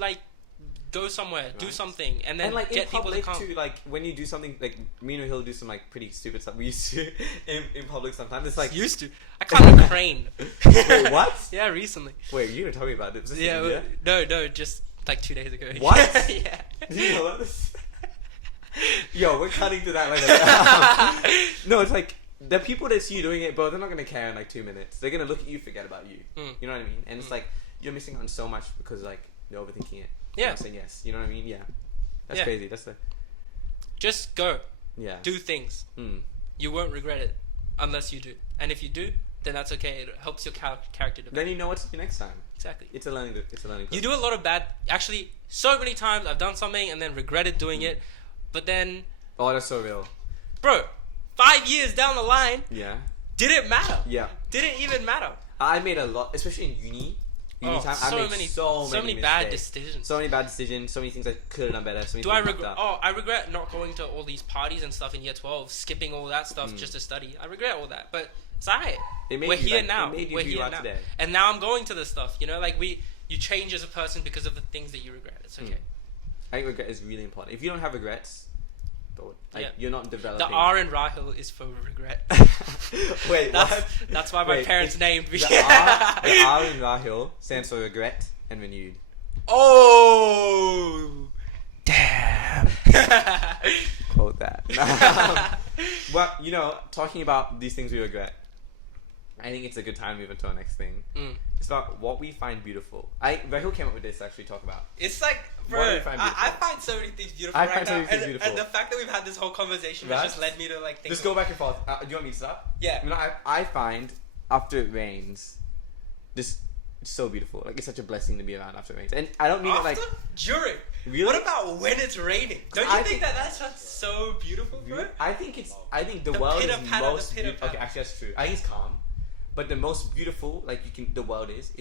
go somewhere, do Right. something, and then like get in people to public come. too, like when you do something, like me and Rahil do some like pretty stupid stuff. We used to in public sometimes. It's like Used to. I climbed a crane. Wait, what? Yeah, recently. Wait, you didn't tell me about this. Was this Yeah, in India? no, just like 2 days ago. What? Yeah. Do you know about this? Yo, we're cutting to that later. No, it's like the people that see you doing it, bro. They're not gonna care in like 2 minutes. They're gonna look at you, forget about you. You know what I mean? And it's like you're missing out on so much because like you're overthinking it. Yeah. You're not saying yes. You know what I mean? Yeah. That's Yeah. crazy. That's the Just go. yeah. Do things. Mm. You won't regret it unless you do. And if you do, then that's okay. It helps your character develop. Then you know what to do next time. Exactly. It's a learning. It's a learning. You do a lot of bad. Actually, so many times I've done something and then regretted doing it. But then, Oh, that's so real. bro, 5 years down the line, Yeah. did it matter? Yeah. Did it even matter? I made a lot, especially in uni. Uni time, I made so many bad mistakes. decisions. So many bad decisions. So many things I could have done better. So many Do things I fucked regret? up. Oh, I regret not going to all these parties and stuff in year 12, skipping all that stuff just to study. I regret all that, but it's alright. It made We're you, here like, now. it made you We're who you here are now, today. and now I'm going to this stuff. You know, like you change as a person because of the things that you regret. It's okay. I think regret is really important. If you don't have regrets, like, Yeah. you're not developing. The R in Rahil is for regret. Wait, what? That's why my Wait, parents named me. The R in Rahil stands for regret and renewed. Oh, damn. Quote that. Well, you know, talking about these things we regret, I think it's a good time to move into our next thing. It's about what we find beautiful. Rahil came up with this to actually talk about. It's like, What do bro, you find I beautiful? find so many things beautiful I right find so now, many things beautiful. and the fact that we've had this whole conversation Right? has just led me to like think. Just go back and forth. Do you want me to start? Yeah. You know, I find after it rains, this it's so beautiful. Like it's such a blessing to be around after it rains. And I don't mean After, it like during. Really? What about when it's raining? Don't you I think think- that's just so beautiful, bro? I think the The world is pitter-patter, most the pitter-patter. okay, actually that's true. I think it's calm. But the most beautiful the world is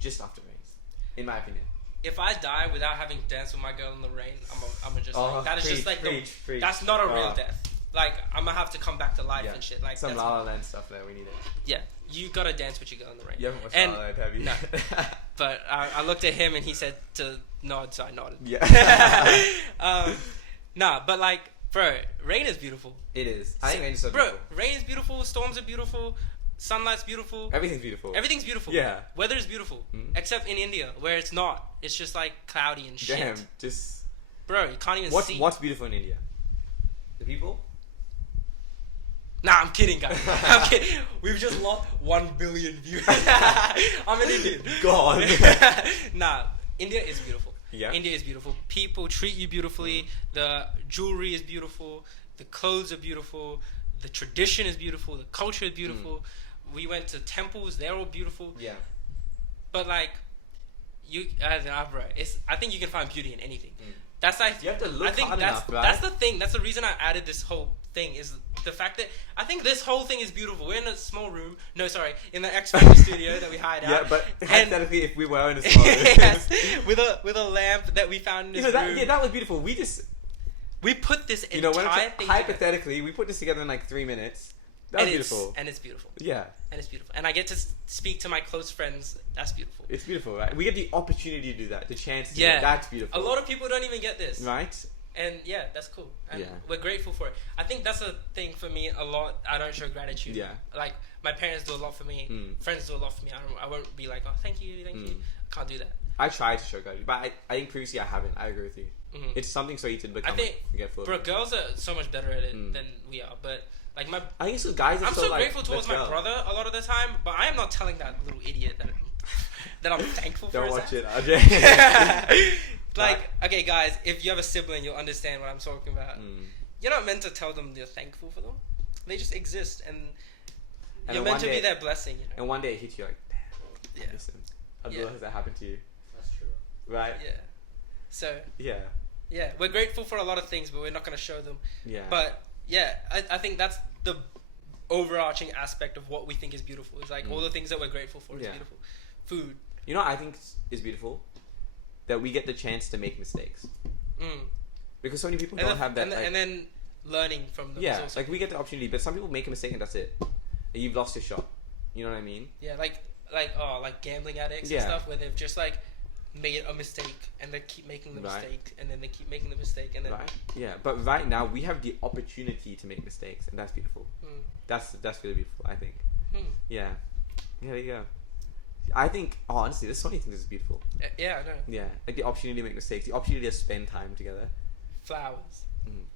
just after it rains. In my opinion. If I die without having danced with my girl in the rain, I'm just Oh, like that is just like preach. that's not a real Oh. death. Like I'm gonna have to come back to life Yeah. and shit. Like Some that's, La La Land stuff there, we need it. yeah, you gotta dance with your girl in the rain. You haven't watched And- La La Land, have you? No. But I looked at him and he said to nod, so I nodded. Yeah. Nah, but like, bro, rain is beautiful. It is. I think rain is so Bro, beautiful. rain is beautiful. Storms are beautiful. Sunlight's beautiful. Everything's beautiful. Everything's beautiful. Yeah. Weather is beautiful. Except in India, where it's not. It's just like cloudy and shit. Damn, just Bro, you can't even see. what's beautiful in India? The people? Nah, I'm kidding, guys. I'm kidding. We've just lost 1 billion viewers. I'm an Indian. Gone. Nah, India is beautiful. Yeah. India is beautiful. People treat you beautifully. The jewelry is beautiful. The clothes are beautiful. The tradition is beautiful. The culture is beautiful. We went to temples. They're all beautiful. Yeah. But like, bro, I think you can find beauty in anything. That's like You have to look I think hard that's enough, right? that's the thing. That's the reason I added this whole thing is the fact that I think this whole thing is beautiful. We're in a small room. No, sorry, in the X-Factor studio that we hired out. Yeah, but And- hypothetically, if we were in a small room, yes, with a lamp that we found in this room. that was beautiful. We just, We put this you know, entire thing hypothetically, we put this together in like 3 minutes. That was beautiful. and it's beautiful. Yeah, And it's beautiful. And I get to speak to my close friends. That's beautiful. it's beautiful, right? We get the opportunity to do that, the chance to do Yeah. that. That's beautiful. A lot of people don't even get this. right? And yeah, that's cool. And Yeah. we're grateful for it. I think that's a thing for me a lot. I don't show gratitude. Yeah. Like my parents do a lot for me. Friends do a lot for me. I won't be like, oh, thank you. I can't do that. I try to show gratitude, but I think previously I haven't. I agree with you. It's something so easy to become I think, forgetful. bro, girls are so much better at it than we are. But like I think so. Guys are I'm so like, grateful towards let's my go. brother a lot of the time. But I am not telling that little idiot that I'm thankful for. Don't his watch ass. it, Ajay. Like, okay, guys, if you have a sibling, you'll understand what I'm talking about. You're not meant to tell them you're thankful for them. They just exist, and you're then meant one to be day- their blessing. You know? And one day it hits you like, damn, Yeah. listen. Yeah. Has that happened to you? That's true. Right? Yeah. So Yeah. yeah, we're grateful for a lot of things, but we're not going to show them. Yeah. But yeah, I think that's the overarching aspect of what we think is beautiful. It's like all the things that we're grateful for is Yeah. beautiful. Food. You know what I think is beautiful? That we get the chance to make mistakes. Because so many people don't have that. And then learning from them. is yeah, also like we get the opportunity, but some people make a mistake and that's it. And you've lost your shot. You know what I mean? yeah, like gambling addicts Yeah. and stuff where they've just like made a mistake and they keep making the Right. mistake and then they keep making the mistake and then Right. Yeah. But right now we have the opportunity to make mistakes, and that's beautiful. Hmm. That's really beautiful. I think. Hmm. Yeah. Yeah. There you go. I think. Oh, honestly, there's so many things that's beautiful. Yeah, I know. Yeah. Like the opportunity to make mistakes, the opportunity to spend time together. Flowers.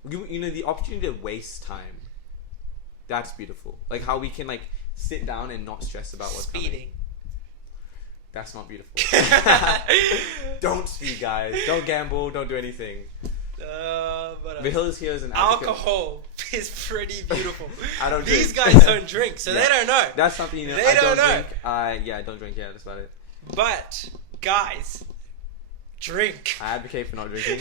You know, the opportunity to waste time. That's beautiful. Like how we can like sit down and not stress about what's coming. Speeding. That's not beautiful. Don't speed, guys. Don't gamble. Don't do anything. Rahil is here as an advocate. Alcohol is pretty beautiful. I don't These drink. guys don't drink, so Yeah. they don't know. That's something you know. They I don't know. drink. I don't drink. Yeah, that's about it. But guys, drink. I advocate for not drinking.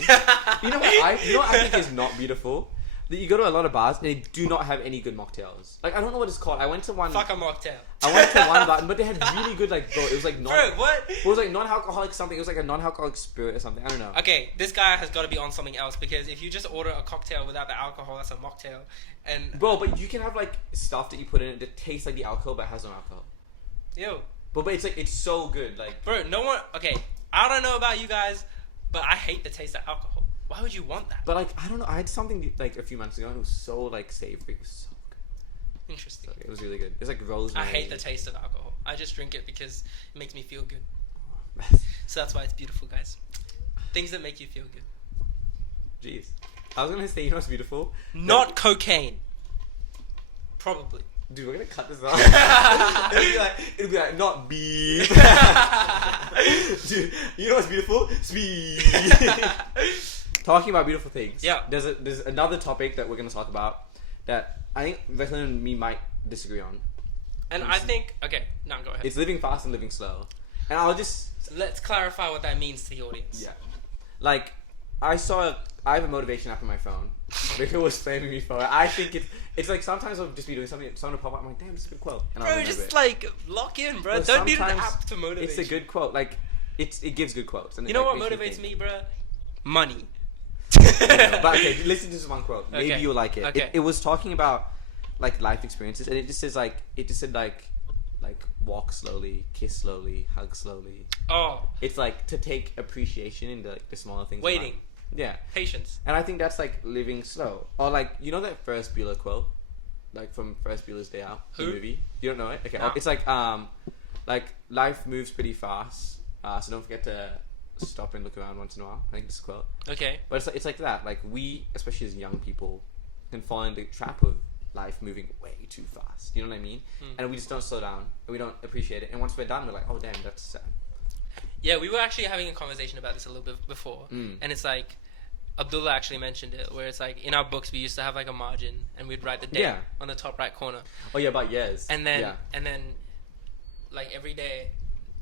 You know what I think is not beautiful? That you go to a lot of bars and they do not have any good mocktails. Like I don't know what it's called. I went to one. Fuck a mocktail. I went to one bar, but they had really good like bro. It was like Bro, what? It was like non-alcoholic something. It was like a non-alcoholic spirit or something. I don't know. Okay, this guy has got to be on something else because if you just order a cocktail without the alcohol, that's a mocktail. And Bro, but you can have like stuff that you put in it that tastes like the alcohol but has no alcohol. ew, But it's like it's so good. Like bro, no one. Okay, I don't know about you guys, but I hate the taste of alcohol. Why would you want that? but like I don't know. I had something like a few months ago and it was so like savory. It was so good. Interesting. It was really good. It's like rosemary. I hate the taste of alcohol. I just drink it because it makes me feel good. So that's why it's beautiful, guys. Things that make you feel good. Jeez. I was gonna say, you know what's beautiful? Not cocaine. Probably. Dude, we're gonna cut this off. it'll be like not beef. Dude, you know what's beautiful? Speed. Talking about beautiful things. Yeah. There's another topic that we're gonna talk about that I think Rahil and me might disagree on. And I think okay, no, go ahead. It's living fast and living slow. And I'll just Let's clarify what that means to the audience. yeah. Like I have a motivation app on my phone. Rahil was flaming me for it. I think it's like sometimes I'll just be doing something, someone will pop up, I'm like, damn, this is a good quote. And I'll Bro, remember just it. like lock in, bro. But Don't need an sometimes app to motivate. It's a good quote. Like it gives good quotes. And You it, know like, what makes motivates you me, bro? Money. think. But okay, listen to this one quote. Maybe Okay. you'll like it. Okay. It was talking about like life experiences, and it just said like walk slowly, kiss slowly, hug slowly. Oh, It's like to take appreciation in the smaller things. in waiting, life. Yeah. patience. And I think that's like living slow. Or like, you know that Ferris Bueller quote? Like from Ferris Bueller's Day Out, the Who? movie? You don't know it? Okay. No. It's like life moves pretty fast. So don't forget to stop and look around once in a while. I think this is a quote. Okay. But it's like that. Like we, especially as young people, can fall into the trap of life moving way too fast. You know what I mean? And we just don't slow down. And we don't appreciate it. And once we're done, we're like, oh damn, that's sad. Yeah, we were actually having a conversation about this a little bit before, and it's like Abdullah actually mentioned it, where it's like in our books we used to have like a margin, and we'd write the date Yeah. on the top right corner, Oh yeah, about years. and then yeah. like every day,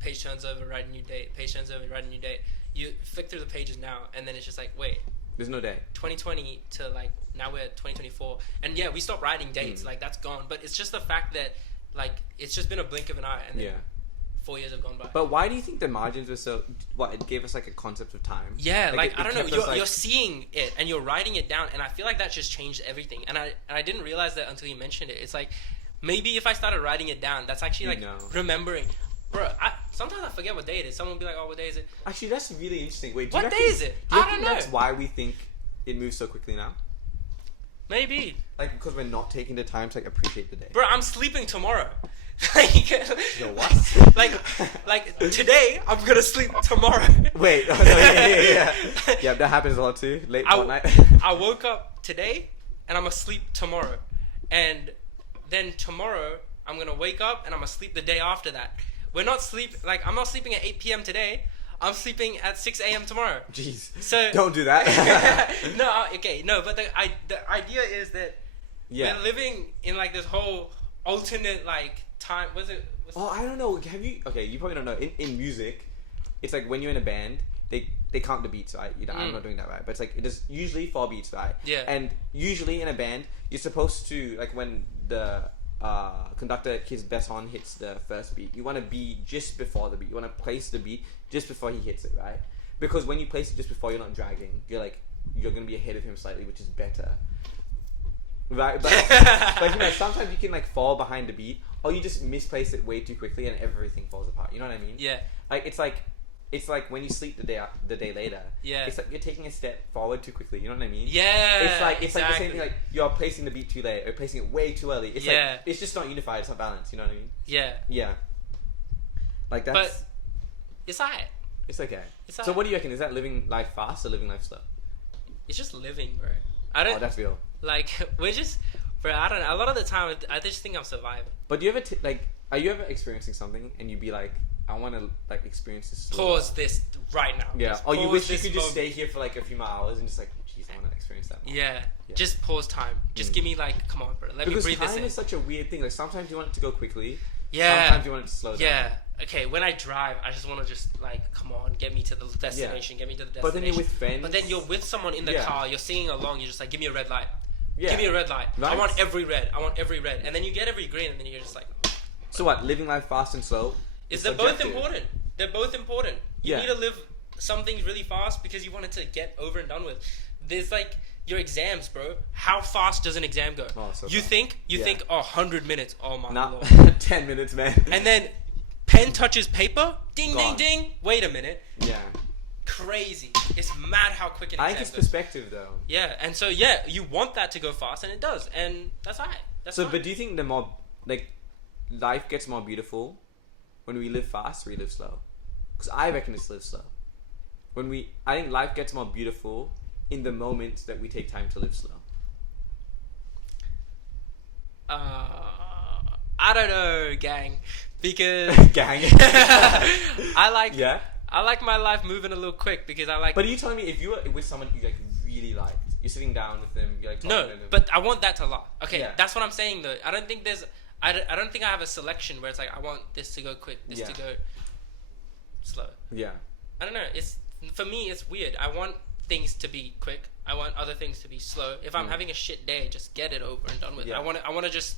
page turns over, write a new date, page turns over, write a new date. You flick through the pages now, and then it's just like, wait, There's no day. 2020 to like now we're 2024, and yeah, we stopped writing dates, like that's gone. But it's just the fact that like it's just been a blink of an eye, and then Yeah. 4 years have gone by. But why do you think the margins were so? What, it gave us like a concept of time. Yeah, like it I don't know. kept us, You're seeing it and you're writing it down, and I feel like that just changed everything. And I didn't realize that until you mentioned it. It's like maybe if I started writing it down, that's actually like remembering. Bro, sometimes I forget what day it is. Someone will be like, "Oh, what day is it?" Actually, that's really interesting. Wait, What day is it? I don't know. That's why we think it moves so quickly now. Maybe, Like because we're not taking the time to like appreciate the day. bro. I'm sleeping tomorrow. Like, Yo, what? like today, I'm gonna sleep tomorrow. Wait, oh, no, yeah. Yeah, that happens a lot too. Late at night. I woke up today, and I'm asleep tomorrow, and then tomorrow I'm gonna wake up and I'm gonna sleep the day after that. I'm not sleeping at 8 p.m. today. I'm sleeping at 6 a.m. tomorrow. Jeez. So don't do that. But the idea is that we're living in like this whole alternate like time. I don't know. Have you? Okay, you probably don't know. In music, it's like when you're in a band, they count the beats, right? You know, I'm not doing that right, but it's like it is usually 4 beats, right? Yeah. And usually in a band, you're supposed to like when the conductor, his baton hits the first beat, you want to be just before the beat. You want to place the beat just before he hits it, right? Because when you place it just before, you're not dragging. You're gonna be ahead of him slightly, which is better. Right, but you know, sometimes you can like fall behind the beat, or you just misplace it way too quickly and everything falls apart. You know what I mean? Yeah. Like it's like it's like when you sleep the day later. Yeah. It's like you're taking a step forward too quickly. You know what I mean? Yeah. It's like exactly. the same thing. Like you're placing the beat too late or placing it way too early. It's Yeah. like it's just not unified. It's not balanced. You know what I mean? Yeah. Yeah. Like that's. But it's alright. It's okay. It's So alright. what do you reckon? Is that living life fast or living life slow? It's just living, bro. I don't Oh, that's real. like. We're just, bro. I don't know. A lot of the time, I just think I'm surviving. But do you ever are you ever experiencing something and you be like, I want to like experience this slow? Pause this right now. Yeah. Just Or you pause wish you this could just moment. stay here for like a few more hours and just like, jeez, I want to experience that more. Yeah. Yeah. Just pause time. Just give me like, come on, bro. Let Because me breathe this time in. is such a weird thing. Like sometimes you want it to go quickly. Yeah. Sometimes you want it to slow down. Yeah. Okay. When I drive, I just want to just like, come on, get me to the destination. Get me to the destination. But then you're with friends. But then you're with someone in the Yeah. car. You're singing along. You're just like, give me a red light. Yeah. Give me a red light. Right. I want every red. I want every red. And then you get every green, and then you're just like. So what? Living life fast and slow? They're both important. They're both important. You Yeah. need to live some things really fast because you want it to get over and done with. There's like your exams, bro. How fast does an exam go? Oh, so you fast. think Yeah. 100 minutes. Oh my Nah, lord. 10 minutes, man. And then pen touches paper. Ding Gone. ding ding. Wait a minute. Yeah. Crazy. It's mad how quick an I exam think it's goes. perspective though. Yeah, and so yeah, you want that to go fast, and it does, and that's alright. That's So, fine. but do you think the more, like, life gets more beautiful when we live fast or we live slow? Because I reckon it's live slow. I think life gets more beautiful in the moments that we take time to live slow. I don't know, gang, because Gang. I Yeah. like my life moving a little quick because I like. But are you telling me if you were with someone you like really liked, you're sitting down with them, you're like talking no, to them. but I want that to last. Okay, Yeah. that's what I'm saying though. I don't think there's. I don't think I have a selection where it's like I want this to go quick, this Yeah. to go slow. Yeah. I don't know. It's for me. It's weird. I want things to be quick. I want other things to be slow. If I'm having a shit day, just get it over and done with. Yeah. I want to just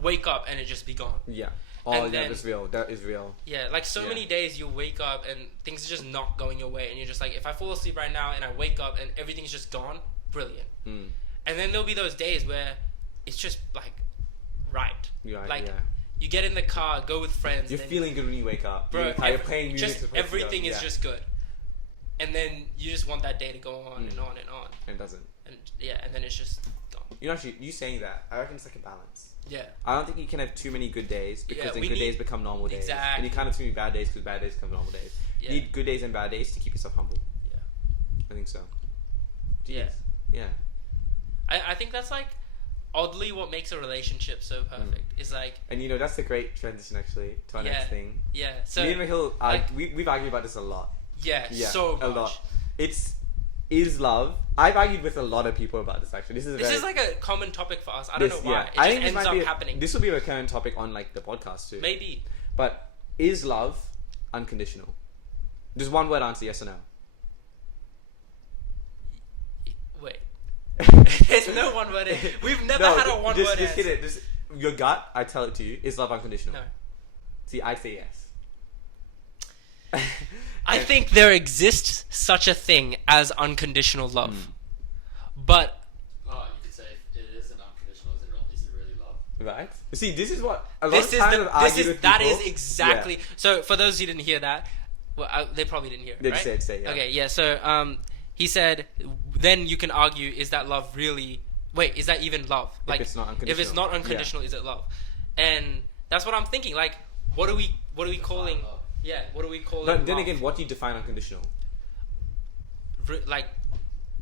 wake up and it just be gone. Yeah. Oh, And yeah, then- that's real. That is real. Yeah, like so Yeah. many days you wake up and things are just not going your way, and you're just like, if I fall asleep right now and I wake up and everything's just gone, brilliant. Mm. And then there'll be those days where it's just like right. You're Like yeah. you get in the car, go with friends. You're then, feeling good when you wake up. bro. You're playing music. just to play everything together. is Yeah. just good. And then you just want that day to go on and on and on, And it doesn't. and yeah, and then it's just gone. You know, actually, you saying that, I reckon it's like a balance. Yeah, I don't think you can have too many good days because Yeah, then we good need- days become normal days. Exactly. And you can't have too many bad days because bad days become normal days. Yeah. You need good days and bad days to keep yourself humble. Yeah. I think so. Yeah. Jeez. Yeah. I think that's like oddly what makes a relationship so perfect is like And you know, that's a great transition actually to our Yeah. next thing. yeah. So Me and Rahil, like- we've argued about this a lot. yeah, Yeah. so much. A lot. Is love. I've argued with a lot of people about this actually. This This is like a common topic for us. I don't know why. It just ends up happening. This will be a recurrent topic on like the podcast too. Maybe. But is love unconditional? Just one word answer, yes or no. Wait. There's no one word. We've never had a one word Just answer. hit it. Just your gut. I tell it to you. Is love unconditional? No. See, I say yes. I think there exists such a thing as unconditional love. But Oh, you could say it isn't unconditional. Is it really love? Right. See, this is what a lot this of is times the I've this argued is with that people. is exactly. Yeah. So for those who didn't hear that, well, they probably didn't hear it, They right? just say it, yeah. Okay, yeah. So he said, then you can argue: is that love really? Wait, is that even love? Like, it's not if it's not unconditional, is it love? And that's what I'm thinking. Like, what are we calling? love. Yeah, what are we calling? But then love? again, what do you define unconditional? Like,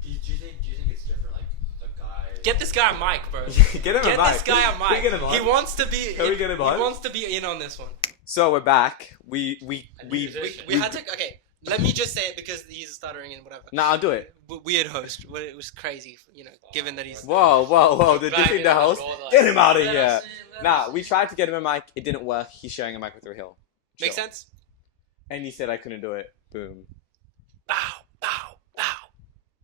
Do you think it's different? Like a guy. get this guy a mic, bro. Get him a Get mic. this guy a mic. Can we get him on? He wants to be. Can we get him on? He wants to be in on this one. So we're back. We We had to. Okay, let me just say it because he's stuttering and whatever. Nah, I'll do it. Weird host. Well, it was crazy, given that he's. Whoa! The Back different in the the host. roll, like, Get him out of let here. us in, let Nah, us we tried to get him a mic. It didn't work. He's sharing a mic with Rahil. Make Chill. sense? And he said I couldn't do it. Boom. Bow, bow, bow.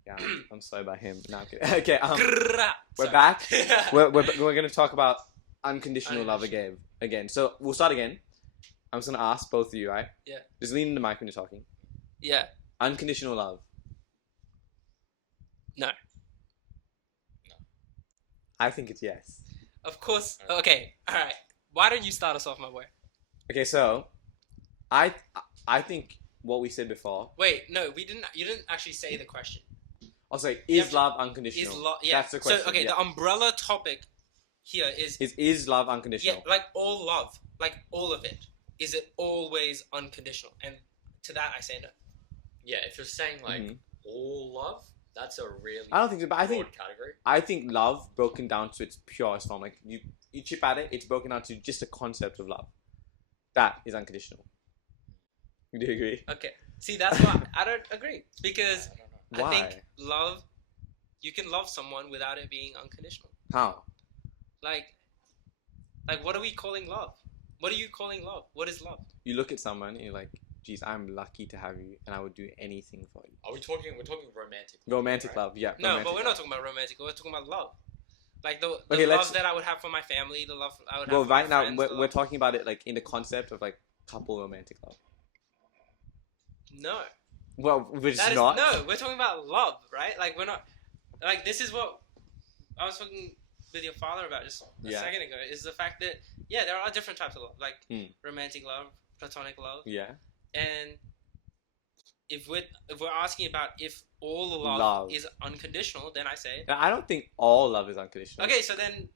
Yeah, I'm sorry about him. No, I'm kidding. Okay, Grrrra. we're Sorry. back. we're gonna talk about unconditional love again. So we'll start again. I'm just gonna ask both of you, right? Yeah. Just lean in the mic when you're talking. Yeah. Unconditional love. No. I think it's yes. Of course. Okay. All right. Why don't you start us off, my boy? Okay, so I think what we said before. Wait, no, we didn't. You didn't actually say the question. I'll say, You is have to- love unconditional? Yeah. That's the question. So okay, yeah. the umbrella topic here Is love unconditional? like all love, like all of it. Is it always unconditional? And to that, I say no. Yeah, if you're saying like Mhm. all love, that's a really I don't think so, but I broad think category. I think love broken down to its purest form. Like you chip at it, it's broken down to just a concept of love. That is unconditional. Do you agree? Okay. See, that's why I don't agree because I don't know. Why? I think love, you can love someone without it being unconditional. How? Like what are we calling love? What are you calling love? What is love? You look at someone and you're like, geez, I'm lucky to have you and I would do anything for you. Are we talking? We're talking romantic. Romantic right? love, yeah. No, romantic but we're love. not talking about romantic. We're talking about love. Like the Okay, love let's- that I would have for my family, the love I would have Well, for my right now friends, we're, the we're love- talking about it like in the concept of like couple romantic love. No. Well, we're just That is not. no, we're talking about love, right? Like we're not like this is what I was talking with your father about just a Yeah. second ago is the fact that yeah, there are different types of love, like romantic love, platonic love, Yeah. and if we're asking about if all love, Love. is unconditional, then I say Now, I don't think all love is unconditional. okay. So then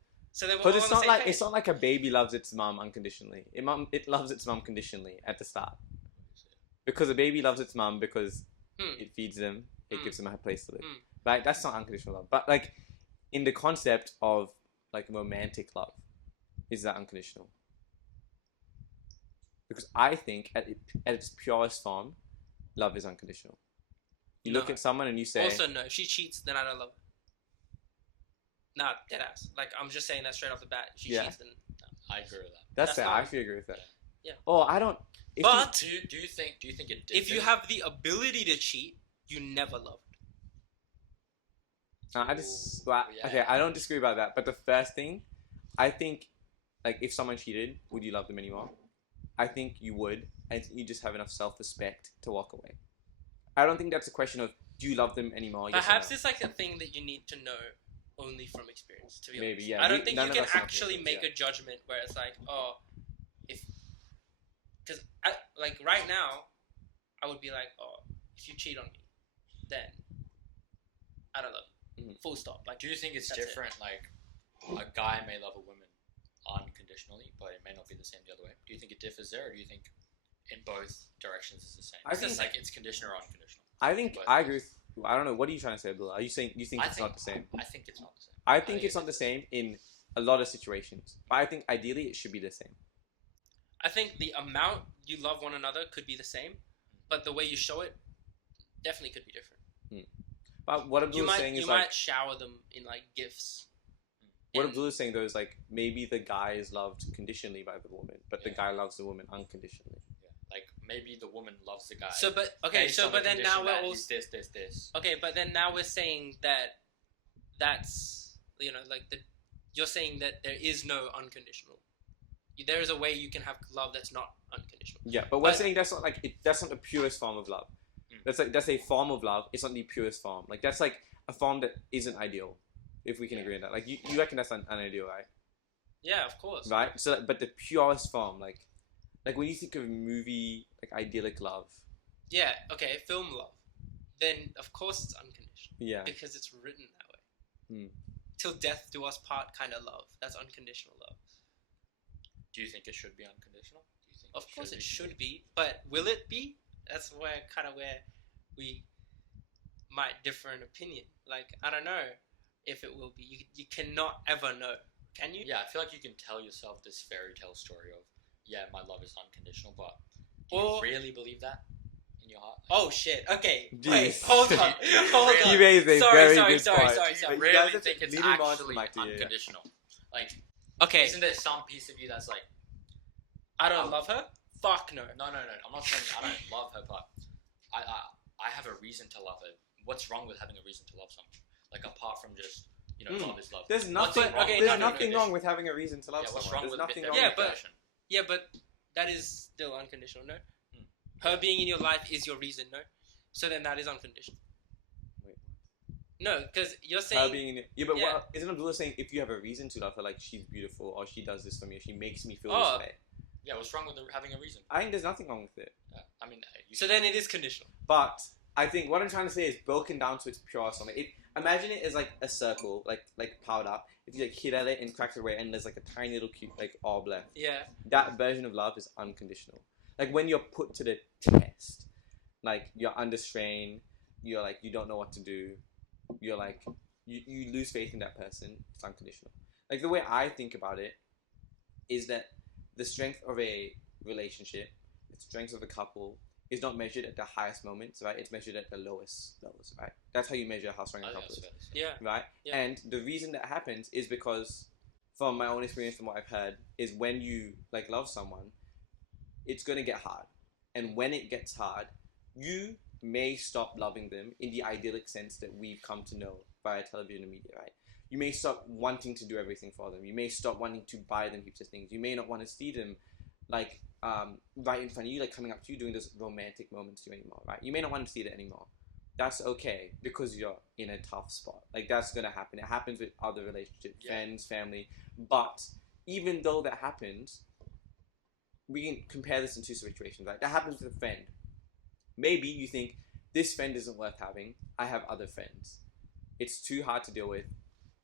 we're Because all it's on the not same like page. it's not like a baby loves its mum unconditionally. It loves its mum conditionally at the start. Because a baby loves its mum because it feeds them, it gives them a place to live. Like that's not unconditional love. But like in the concept of like romantic love, is that unconditional? Because I think at its purest form, love is unconditional. You look No. at someone and you say, Also, no. If she cheats, then I don't love her. Nah, deadass. Like I'm just saying that straight off the bat. If she Yeah. cheats, then no. I agree with that. that's That's fair. not- I actually agree with that. Yeah. Oh, I don't. If But Do you think it? if you have the ability to cheat, you never loved. I just Ooh, well, yeah. okay. I don't disagree about that. But the first thing, I think, like if someone cheated, would you love them anymore? I think you would, and you just have enough self-respect to walk away. I don't think that's a question of do you love them anymore. Yes or Perhaps no? it's like a thing that you need to know only from experience. To be Maybe, honest, yeah. I don't think None you of can us have actually experience, make a judgment where it's like, oh, because I like right now, I would be like, oh, if you cheat on me, then I don't love you. Mhm. Full stop. Like, Do you think it's That's it. different? Like a guy may love a woman unconditionally, but it may not be the same the other way. Do you think it differs there, or do you think in both directions it's the same? I It's think- just like it's conditional or unconditional. I think But- I agree with. I don't know. What are you trying to say, Abdullah? Are you saying you think I it's think- not the same? I think it's not the same. I think it's not the same in a lot of situations, but I think ideally it should be the same. I think the amount you love one another could be the same, but the way you show it definitely could be different. But what You Abdullah's saying might is like shower them in like gifts. what And- Abdullah's saying though is like maybe the guy is loved conditionally by the woman, but the Yeah. guy loves the woman unconditionally. Yeah. Like maybe the woman loves the guy. So, but okay, based so on but the then now condition we're that all he's this. okay, but then now we're saying that that's like you're saying that there is no unconditional. There is a way you can have love that's not unconditional. Yeah, but we're But- saying that's not like that's not the purest form of love. That's a form of love. It's not the purest form. Like that's like a form that isn't ideal. If we can agree on that, like you reckon that's unideal, right? Yeah, of course. Right. So, but the purest form, like when you think of movie like idyllic love, Yeah, okay, film love. Then of course it's unconditional yeah, because it's written that way. Hmm. Till death do us part kind of love. That's unconditional love. Do you think it should be unconditional? Do you think Of course be it should be, but will it be? That's where we might differ in opinion. Like I don't know if it will be. You cannot ever know. Can you? Yeah, I feel like you can tell yourself this fairy tale story of, yeah, my love is unconditional, but do you Or- really believe that in your heart? Oh shit. Okay. Jeez. Wait. Hold on. You Hold really- on. you raised a Sorry, very sorry, good sorry, point. sorry, Do sorry. you But you really guys have think to it's lead him on to the actually mic, yeah. unconditional? Like, Okay. isn't there some piece of you that's like, I don't love her. Fuck no. no, I'm not saying I don't love her, but I have a reason to love her. What's wrong with having a reason to love someone? Like, apart from just, love is love. There's What's nothing. wrong okay, with there's no, no, nothing no, wrong with having a reason to love Yeah, what's someone. wrong There's with nothing their wrong Yeah, with but- that. definition? Yeah, but that is still unconditional. No. Her being in your life is your reason. No. So then that is unconditional. Wait. No, because you're Her saying being in, yeah, but Yeah. what isn't Abdullah saying if you have a reason to love her, like she's beautiful or she does this for me, or she makes me feel Oh. this way? Yeah, what's wrong with having a reason? I think there's nothing wrong with it. Yeah, I mean, So then it is conditional. But I think what I'm trying to say is broken down to its purest form. Imagine it as like a circle, like powder. If you like hit at it and crack it away, and there's like a tiny little cube like orb left. Yeah. That version of love is unconditional. Like when you're put to the test, like you're under strain, you're like you don't know what to do, you're like you lose faith in that person. It's unconditional. Like the way I think about it is that the strength of a relationship, the strength of a couple, is not measured at the highest moments, right? It's measured at the lowest levels, right? That's how you measure how strong a couple is, Yeah. right? Yeah. And the reason that happens is because, from my own experience, from what I've heard, is when you like love someone, it's gonna get hard, and when it gets hard, you may stop loving them in the idyllic sense that we've come to know via television and media, right? You may stop wanting to do everything for them. You may stop wanting to buy them heaps of things. You may not want to see them like right in front of you, like coming up to you, doing those romantic moments to you anymore, right? You may not want to see that anymore. That's okay because you're in a tough spot. Like that's gonna happen. It happens with other relationships, friends, family. But even though that happens, we can compare this in two situations, right? That happens with a friend. Maybe you think this friend isn't worth having. I have other friends. It's too hard to deal with.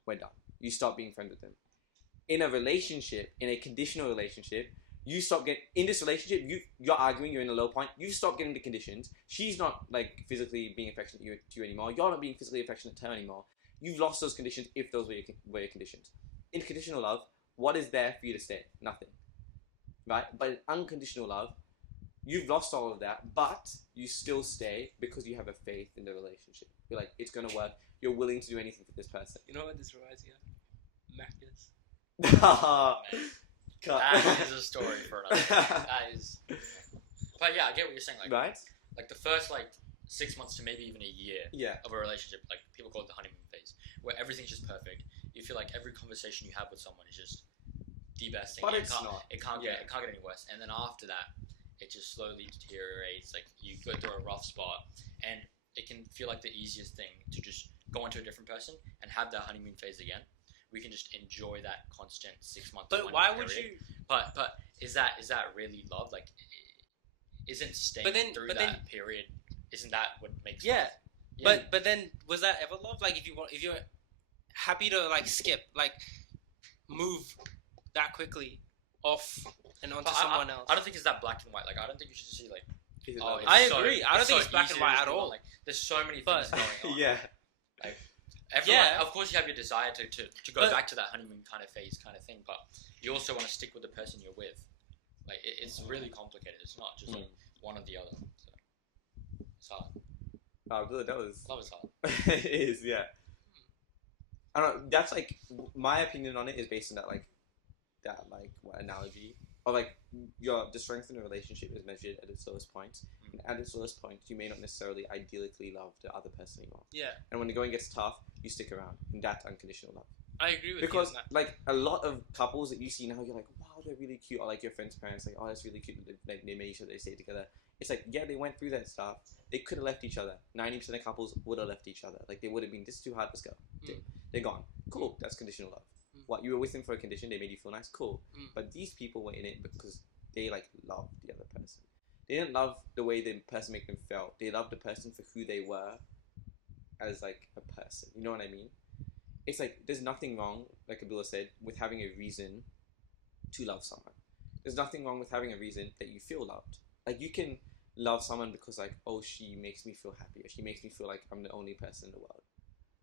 We're done. You stop being friends with them. In a relationship, in a conditional relationship, you stop getting in this relationship. You're arguing. You're in a low point. You stop getting the conditions. She's not like physically being affectionate to you anymore. You're not being physically affectionate to her anymore. You've lost those conditions if those were your conditions. In conditional love, what is there for you to stay? Nothing. Right? But in unconditional love, you've lost all of that, but you still stay because you have a faith in the relationship. You're like, it's gonna work. You're willing to do anything for this person. You know what this reminds me of? Macca's. That is a story for another. That is. But yeah, I get what you're saying. Like, right? Like the first 6 months to maybe even a year of a relationship, like people call it the honeymoon phase, where everything's just perfect. You feel like every conversation you have with someone is just the best thing. But it's not. It can't get any worse. And then after that, it just slowly deteriorates. Like you go through a rough spot, and it can feel like the easiest thing to just go into a different person and have that honeymoon phase again. We can just enjoy that constant 6 months. But why would you? But is that really love? Like, isn't staying through that period? Isn't that what makes? Yeah. Love? But then was that ever love? Like if you're happy to like skip, like move that quickly off and onto someone else. I don't think it's that black and white. Like I don't think you should see like. I agree. I don't think it's black and white at all. Like there's so many things going on. Yeah. Like everyone, of course you have your desire to go back to that honeymoon kind of phase kind of thing, but you also want to stick with the person you're with. Like it's really complicated. It's not just one or the other. So it's hard. That was. Love is hard. It is, yeah. I don't know. That's like my opinion on it is based on that what analogy or like the strength in a relationship is measured at its lowest point. And at its lowest point, you may not necessarily ideally love the other person anymore. Yeah. And when the going gets tough, you stick around, and that's unconditional love. I agree with because you. like a lot of couples that you see now, you're like, wow, they're really cute. Or like your friend's parents, like, oh, that's really cute. Like they made each other, they stayed together. It's like, yeah, they went through that stuff. They could have left each other. 90% of couples would have left each other. Like they would have been, this is too hard. Let's go. They're gone. Cool. That's conditional love. What, you were with them for a condition, they made you feel nice, cool. But these people were in it because they like loved the other person. They didn't love the way the person made them feel. They loved the person for who they were as like a person. You know what I mean? It's like there's nothing wrong, like Abdullah said, with having a reason to love someone. There's nothing wrong with having a reason that you feel loved. Like you can love someone because like, oh, she makes me feel happy, or she makes me feel like I'm the only person in the world.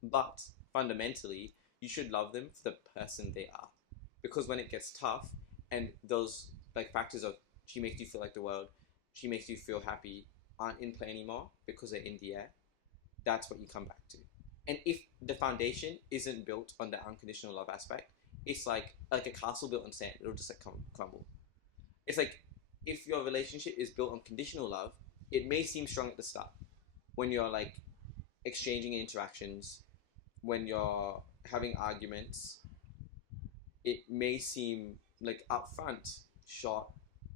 But fundamentally, you should love them for the person they are. Because when it gets tough, and those like factors of she makes you feel like the world, she makes you feel happy, aren't in play anymore because they're in the air, that's what you come back to. And if the foundation isn't built on the unconditional love aspect, it's like a castle built on sand. It'll just like crumble. It's like if your relationship is built on conditional love, it may seem strong at the start when you're like exchanging interactions, when you're having arguments. It may seem like upfront short,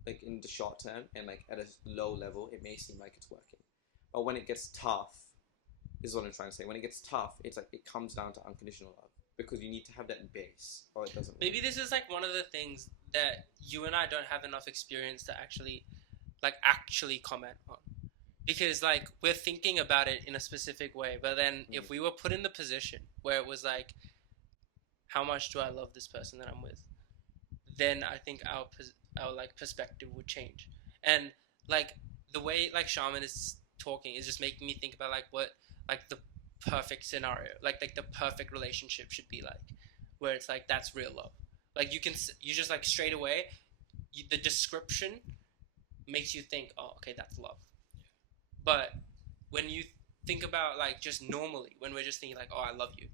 like in the short term, and like at a low level, it may seem like it's working. But when it gets tough, this is what I'm trying to say. When it gets tough, it's like it comes down to unconditional love because you need to have that base, or it doesn't work. Maybe this is like one of the things that you and I don't have enough experience to actually comment on, because like we're thinking about it in a specific way, but then if we were put in the position where it was like, how much do I love this person that I'm with, then I think our like perspective would change. And like the way like Shaman is talking is just making me think about like what like the perfect scenario, like the perfect relationship should be like, where it's like that's real love. Like you just like straight away, the description makes you think, oh, okay, that's love. But when you think about like just normally, when we're just thinking like, oh, I love you,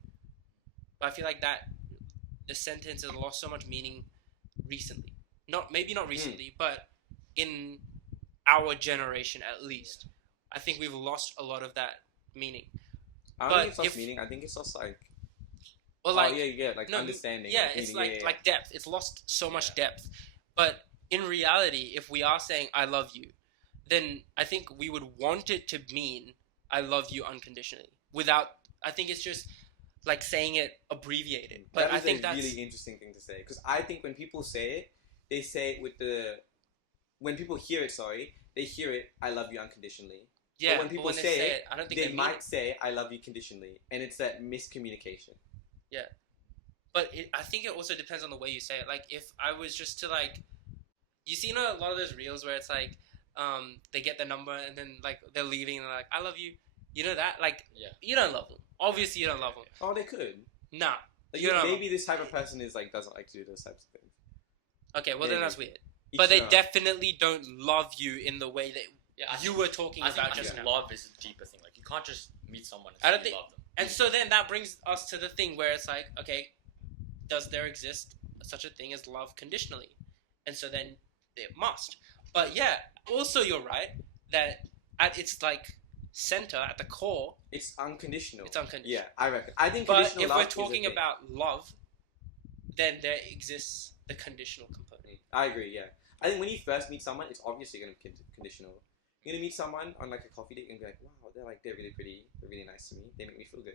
but I feel like that the sentence has lost so much meaning recently. Maybe not recently, but in our generation at least, I think we've lost a lot of that meaning. I don't think it's lost meaning. I think it's lost like. Well, like like understanding. Yeah, it's like depth. It's lost so much depth. But in reality, if we are saying I love you, then I think we would want it to mean I love you unconditionally. I think it's just like saying it abbreviated. But I think that's a really interesting thing to say, because I think when people say it, they say it when people hear it, they hear it, I love you unconditionally. Yeah, but when people say it, I don't think they might say I love you conditionally, and it's that miscommunication. Yeah, but I think it also depends on the way you say it. Like if I was just to like, you see, a lot of those reels where it's like, they get the number and then like they're leaving and they're like, I love you. You know that? Like, you don't love them. Obviously, you don't love them. Oh, they could. Nah. Like, maybe this type of person is like doesn't like to do those types of things. Okay, well then that's weird. But they definitely don't love you in the way that you were talking about just now. Love is a deeper thing. Like you can't just meet someone and love them. And so then that brings us to the thing where it's like, okay, does there exist such a thing as love conditionally? And so then it must. But yeah, also you're right that at its like center, at the core, it's unconditional. It's unconditional. Yeah, I reckon. I think. But if we're talking about love, then there exists the conditional component. I agree. Yeah, I think when you first meet someone, it's obviously going to be conditional. You're gonna meet someone on like a coffee date and be like, wow, they're really pretty, they're really nice to me, they make me feel good.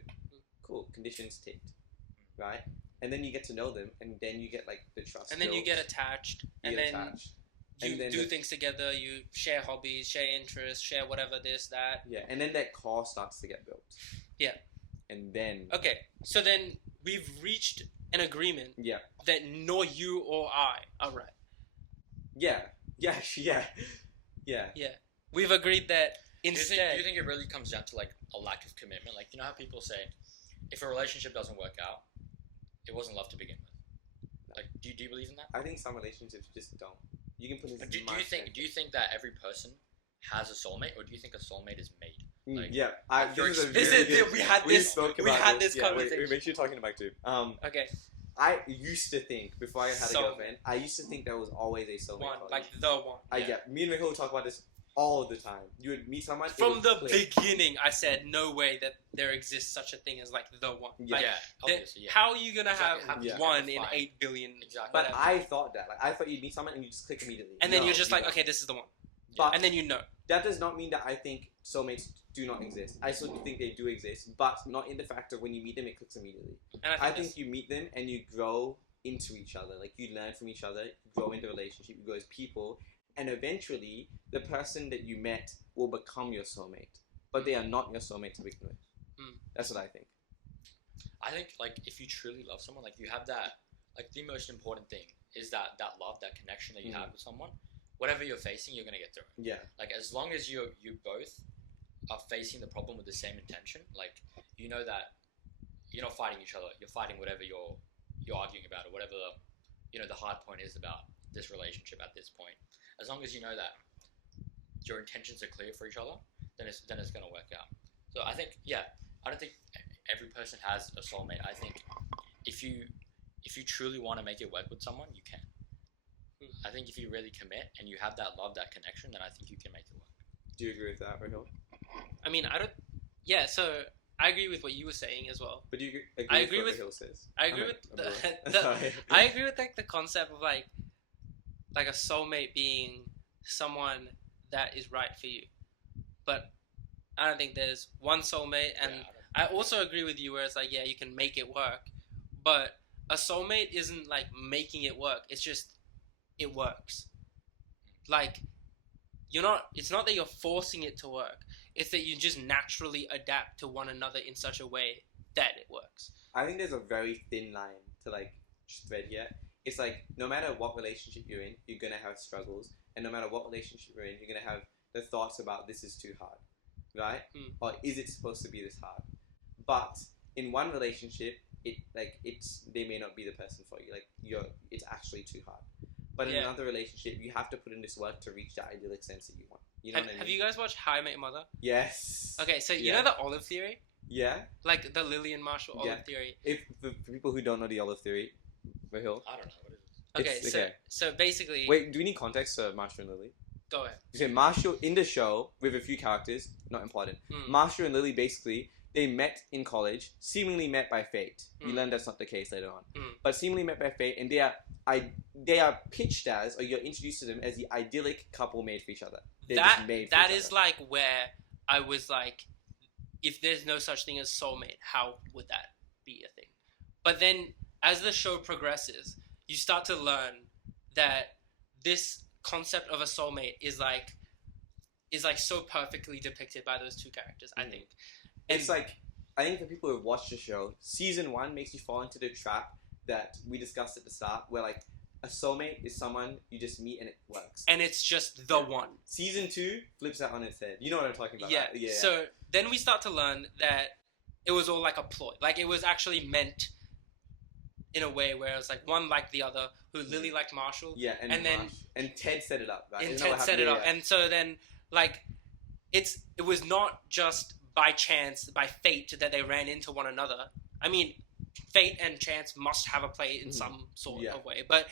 Cool, conditions ticked, right? And then you get to know them, and then you get like the trust. And then you get attached, and then you do things together. You share hobbies, share interests, share whatever this, that. Yeah, and then that core starts to get built. Yeah. And then. Okay, so then we've reached an agreement. Yeah. That nor you or I are right. Yeah. Yeah. Yeah. Yeah. Yeah. We've agreed that instead. Do you think it really comes down to like a lack of commitment? Like, you know how people say, if a relationship doesn't work out, it wasn't love to begin with. Like, do you believe in that? I think some relationships just don't. You can put do you think that every person has a soulmate, or do you think a soulmate is made? Like, yeah, we had this conversation. Wait, make sure you're talking to Mike too. Okay. I used to think, before I had a girlfriend, I used to think there was always a soulmate. One, like the one. Me and Rahil talk about this all the time. You would meet someone from the beginning. I said no way that there exists such a thing as like the one. Yeah, obviously. Yeah. How are you gonna have one in 8 billion? Exactly. But I thought that. Like, I thought you'd meet someone and you just click immediately. And then you're just like, okay, this is the one. But and then you know. That does not mean that I think soulmates do not exist. I still think they do exist, but not in the fact of when you meet them, it clicks immediately. And I think you meet them and you grow into each other. Like, you learn from each other, you grow into a relationship, you grow as people, and eventually the person that you met will become your soulmate. But they are not your soulmate to begin with. That's what I think. I think, like, if you truly love someone, like, you have that, like, the most important thing is that love, that connection that you have with someone. Whatever you're facing, you're going to get through it. Yeah. Like, as long as you both are facing the problem with the same intention, like, you know that you're not fighting each other, you're fighting whatever you're arguing about, or whatever the hard point is about this relationship at this point. As long as you know that your intentions are clear for each other, then it's going to work out. So I think, I don't think every person has a soulmate. I think if you truly want to make it work with someone, you can. I think if you really commit and you have that love, that connection, then I think you can make it work. Do you agree with that, Rahil? I mean, I don't. Yeah, so I agree with what you were saying as well. But do you agree with what Rahil says? I agree I agree with like the concept of like a soulmate being someone that is right for you. But I don't think there's one soulmate, and I also agree with you where it's like, yeah, you can make it work, but a soulmate isn't like making it work. It's just it works. Like, it's not that you're forcing it to work. It's that you just naturally adapt to one another in such a way that it works. I think there's a very thin line to like thread here. It's like no matter what relationship you're in, you're gonna have struggles, and no matter what relationship you're in, you're gonna have the thoughts about this is too hard, right? Or is it supposed to be this hard? But in one relationship, they may not be the person for you. Like it's actually too hard. But in another relationship, you have to put in this work to reach that idyllic sense that you want. You know what I mean? Have you guys watched How I Met Your Mother? Yes. Okay, so you know the olive theory? Yeah. Like the Lily and Marshall olive theory. For people who don't know the olive theory, Rahil. I don't know what it is. Okay, so basically... Wait, do we need context for Marshall and Lily? Go ahead. You say Marshall, in the show, with a few characters, not important, Marshall and Lily basically, they met in college, seemingly met by fate. We learned that's not the case later on. But seemingly met by fate, and they are pitched as, or you're introduced to them as the idyllic couple made for each other. That is like where I was like, if there's no such thing as soulmate, how would that be a thing? But then, as the show progresses, you start to learn that this concept of a soulmate is like so perfectly depicted by those two characters, I think. And it's like, I think for people who've watched the show, season 1 makes you fall into the trap that we discussed at the start, where like a soulmate is someone you just meet and it works. And it's just the one. Season 2 flips that on its head. You know what I'm talking about? Yeah. Right? Yeah. So then we start to learn that it was all like a ploy. Like it was actually meant in a way where it was like one liked the other, who Lily liked Marshall. Yeah, and Ted set it up, right? And Ted set it up. And so then like it was not just by chance, by fate that they ran into one another. I mean, fate and chance must have a play in some sort of way, but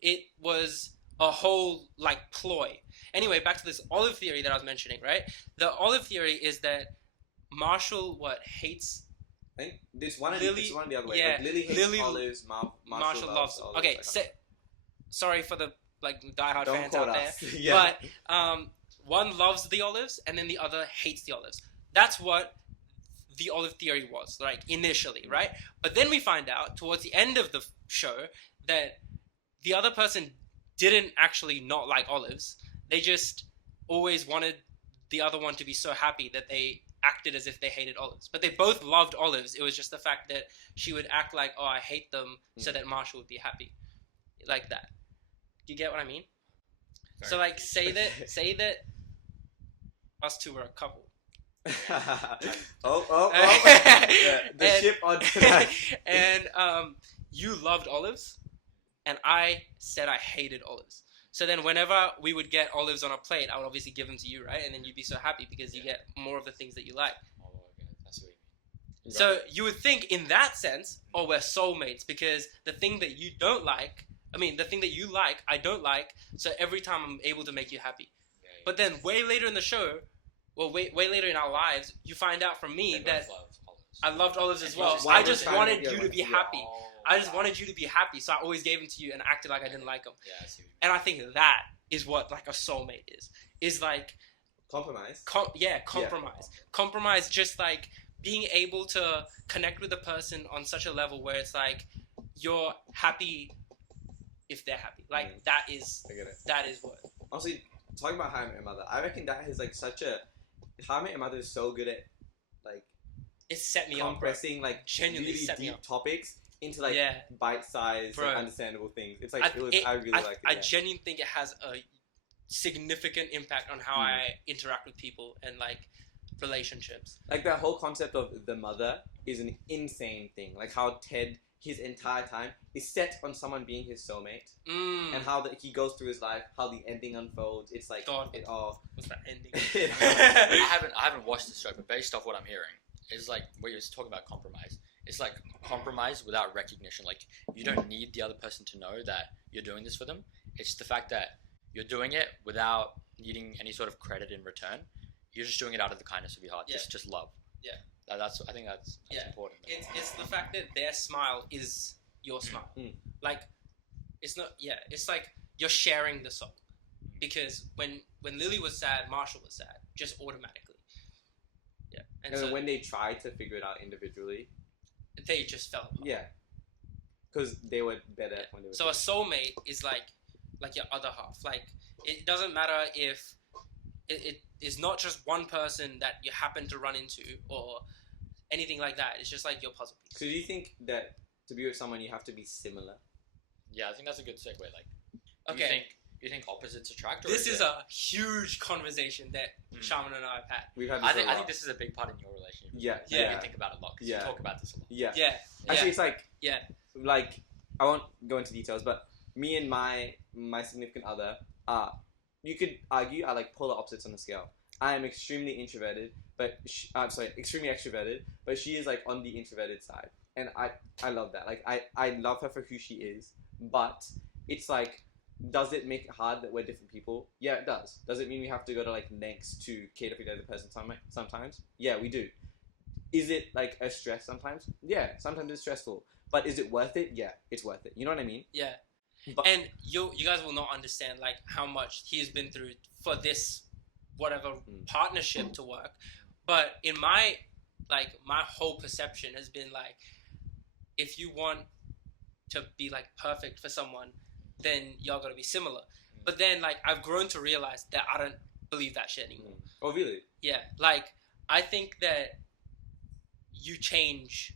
it was a whole like ploy. Anyway, back to this olive theory that I was mentioning, right? The olive theory is that Marshall hates. I think it's one of Lily, the other way. Yeah, like Lily hates olives. Marshall loves olives. Okay, sorry for the like diehard Don't fans out us. there, but one loves the olives and then the other hates the olives. That's what the olive theory was, like, initially, right? But then we find out, towards the end of the show, that the other person didn't actually not like olives. They just always wanted the other one to be so happy that they acted as if they hated olives. But they both loved olives. It was just the fact that she would act like, oh, I hate them, so that Marshall would be happy. Like that. Do you get what I mean? Very so, like, say that us two were a couple. The ship on tonight. And you loved olives, and I said I hated olives. So then whenever we would get olives on a plate, I would obviously give them to you, right? And then you'd be so happy because you get more of the things that you like. Oh, okay. That's what you mean. So you would think in that sense, oh, we're soulmates, because the thing that you don't like, the thing that you like, I don't like, so every time I'm able to make you happy. Yeah. But then way later in the show, way later in our lives, you find out from me that I loved olives as well. I just wanted you to be happy. I just wanted you to be happy, so I always gave them to you and acted like I didn't like them. Yeah, I see what you mean. And I think that is what like a soulmate is like compromise. Compromise. Compromise, just like being able to connect with a person on such a level where it's like you're happy if they're happy. Like that is what. Honestly, talking about How I Met Your Mother, I reckon that is like such a How I Met Your Mother is so good at like it set me compressing like genuinely really deep topics into like bite-sized, like, understandable things. It's like I really like it. I genuinely think it has a significant impact on how I interact with people and like relationships. Like that whole concept of the mother is an insane thing. Like how Ted, his entire time, is set on someone being his soulmate, and how that he goes through his life, how the ending unfolds. It's like what's that ending? I haven't watched the show, but based off what I'm hearing, it's like where you're talking about compromise. It's like compromise without recognition. Like you don't need the other person to know that you're doing this for them. It's the fact that you're doing it without needing any sort of credit in return. You're just doing it out of the kindness of your heart. Just love. Yeah. I think that's important. It's the fact that their smile is your smile. Like it's not. Yeah. It's like you're sharing the song, because when Lily was sad, Marshall was sad, just automatically. Yeah. And so when they tried to figure it out individually, they just fell apart. Yeah. Because they were better when they were. So a soulmate is like like your other half. Like it doesn't matter if it is not just one person that you happen to run into or anything like that. It's just like your puzzle piece. So do you think that to be with someone you have to be similar? Yeah, I think that's a good segue. Like, do Okay. you think opposites attract? Or This is it- a huge conversation that Shaman and I have had. We've had I this a think lot. this is a big part in your relationship. Yeah, You yeah, think about it a lot because Yeah. you talk about this a lot. yeah. Yeah. Actually, it's like Yeah. like I won't go into details, but me and my significant other are, you could argue, are like polar opposites on the scale. I am extremely introverted, but extremely extroverted, but she is like on the introverted side, and I love that. Like I love her for who she is, but it's like, does it make it hard that we're different people? Yeah, it does. Does it mean we have to go to like lengths to cater for the other person sometimes? Yeah, we do. Is it like a stress sometimes? Yeah, sometimes it's stressful. But is it worth it? Yeah, it's worth it. You know what I mean? Yeah. But And you guys will not understand like how much he's been through for this whatever partnership to work. But in my whole perception has been like, if you want to be like perfect for someone, then y'all gotta be similar. But then like I've grown to realize that I don't believe that shit anymore. oh really? Yeah, like I think that you change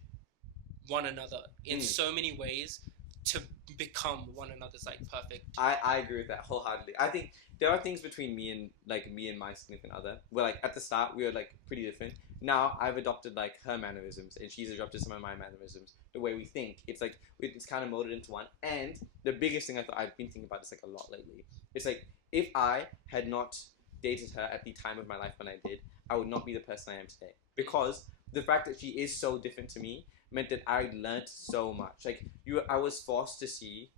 one another in so many ways to become one another's like perfect. I agree with that wholeheartedly. I think there are things between me and my significant other where like at the start we were like pretty different. Now I've adopted like her mannerisms and she's adopted some of my mannerisms. The way we think, it's like it's kind of molded into one. And the biggest thing I've been thinking about this like a lot lately. It's like if I had not dated her at the time of my life when I did, I would not be the person I am today. Because the fact that she is so different to me meant that I learned so much. Like I was forced to see,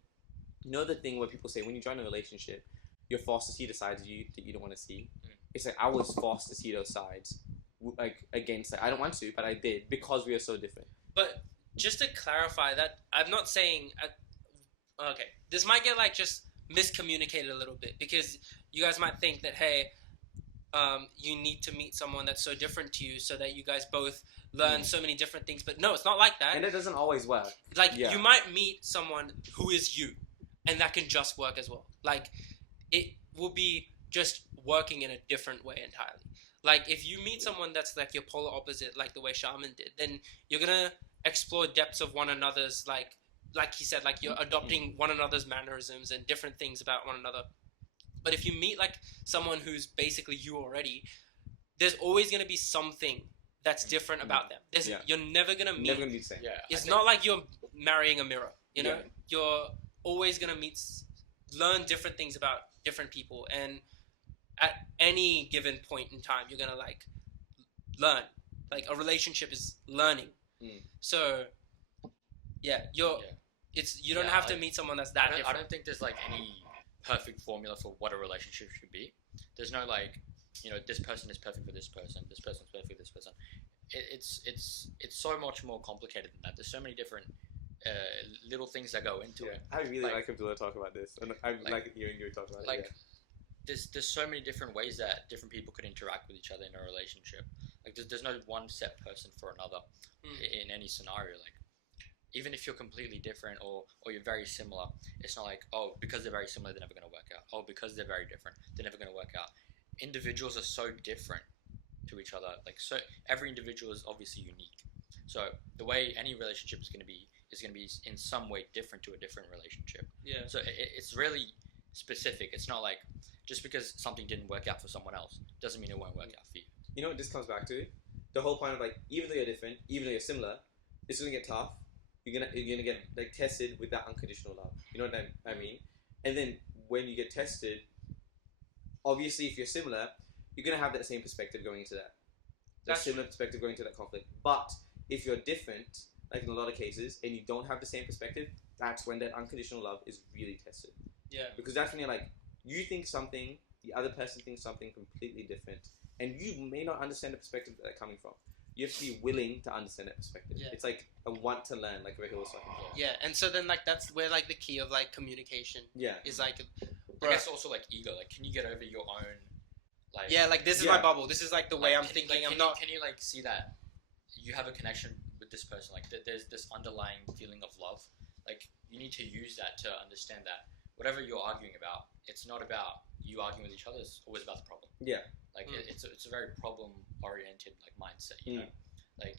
you know, the thing where people say when you join a relationship, you're forced to see the sides of you that you don't want to see. It's like I was forced to see those sides, like against it. I don't want to, but I did because we are so different. But just to clarify that, I'm not saying. Okay, this might get like just miscommunicated a little bit because you guys might think that hey, you need to meet someone that's so different to you so that you guys both learn so many different things. But no, it's not like that. And it doesn't always work. Like you might meet someone who is you, and that can just work as well. Like it will be just working in a different way entirely. Like if you meet someone that's like your polar opposite, like the way Shaman did, then you're gonna explore depths of one another's like he said, like you're adopting one another's mannerisms and different things about one another. But if you meet like someone who's basically you already, there's always gonna be something that's different about them. You're never gonna meet. Never gonna be the same. Yeah, It's not like you're marrying a mirror. You know, you're always gonna learn different things about different people, and at any given point in time, you're gonna like learn. Like a relationship is learning. So, yeah, you don't have to meet someone that's that different. I don't think there's like any perfect formula for what a relationship should be. There's no like, you know, this person is perfect for this person. This person's perfect for this person. It's so much more complicated than that. There's so many different little things that go into it. I really like Abdullah talk about this, and I like hearing you talk about it. There's so many different ways that different people could interact with each other in a relationship. Like there's no one set person for another in any scenario. Like even if you're completely different or you're very similar, it's not like, oh, because they're very similar they're never going to work out. Oh, because they're very different they're never going to work out. Individuals are so different to each other. Like so every individual is obviously unique. So the way any relationship is going to be in some way different to a different relationship. Yeah. So it's really specific. It's not like just because something didn't work out for someone else doesn't mean it won't work out for you. You know what this comes back to? The whole point of like, even though you're different, even though you're similar, it's gonna get tough. You're gonna get like tested with that unconditional love. You know what I mean? And then when you get tested, obviously if you're similar, you're gonna have that same perspective going into that. That similar perspective going into that conflict. But if you're different, like in a lot of cases, and you don't have the same perspective, that's when that unconditional love is really tested. Yeah. Because that's when you're like, you think something, the other person thinks something completely different, and you may not understand the perspective that they're coming from. You have to be willing to understand that perspective. Yeah. It's like a want to learn, like Rahil was talking about. Yeah, and so then like that's where like the key of like communication is like. I guess also like ego. Like, can you get over your own? Like like this is my bubble. This is like the way I'm thinking. Can you like see that you have a connection with this person? Like there's this underlying feeling of love. Like you need to use that to understand that whatever you're arguing about, it's not about you arguing with each other. It's always about the problem. Yeah. Like it's a very problem oriented like mindset. You know, like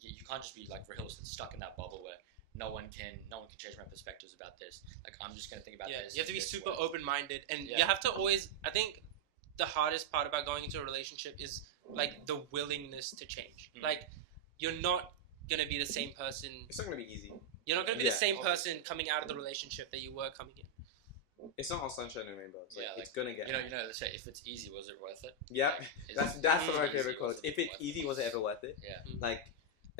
you can't just be like Rahil said, stuck in that bubble where no one can change my perspectives about this. Like I'm just gonna think about this. You have to be super way. open-minded, and you have to always. I think the hardest part about going into a relationship is like the willingness to change. Like you're not gonna be the same person. It's not gonna be easy. You're not gonna be the same person coming out of the relationship that you were coming in. It's not all sunshine and rainbows. Like, like, it's gonna get. You know. They say if it's easy, was it worth it? Yeah, Like, that's one of my favorite quotes. If it's easy, was it ever worth it? Yeah. Like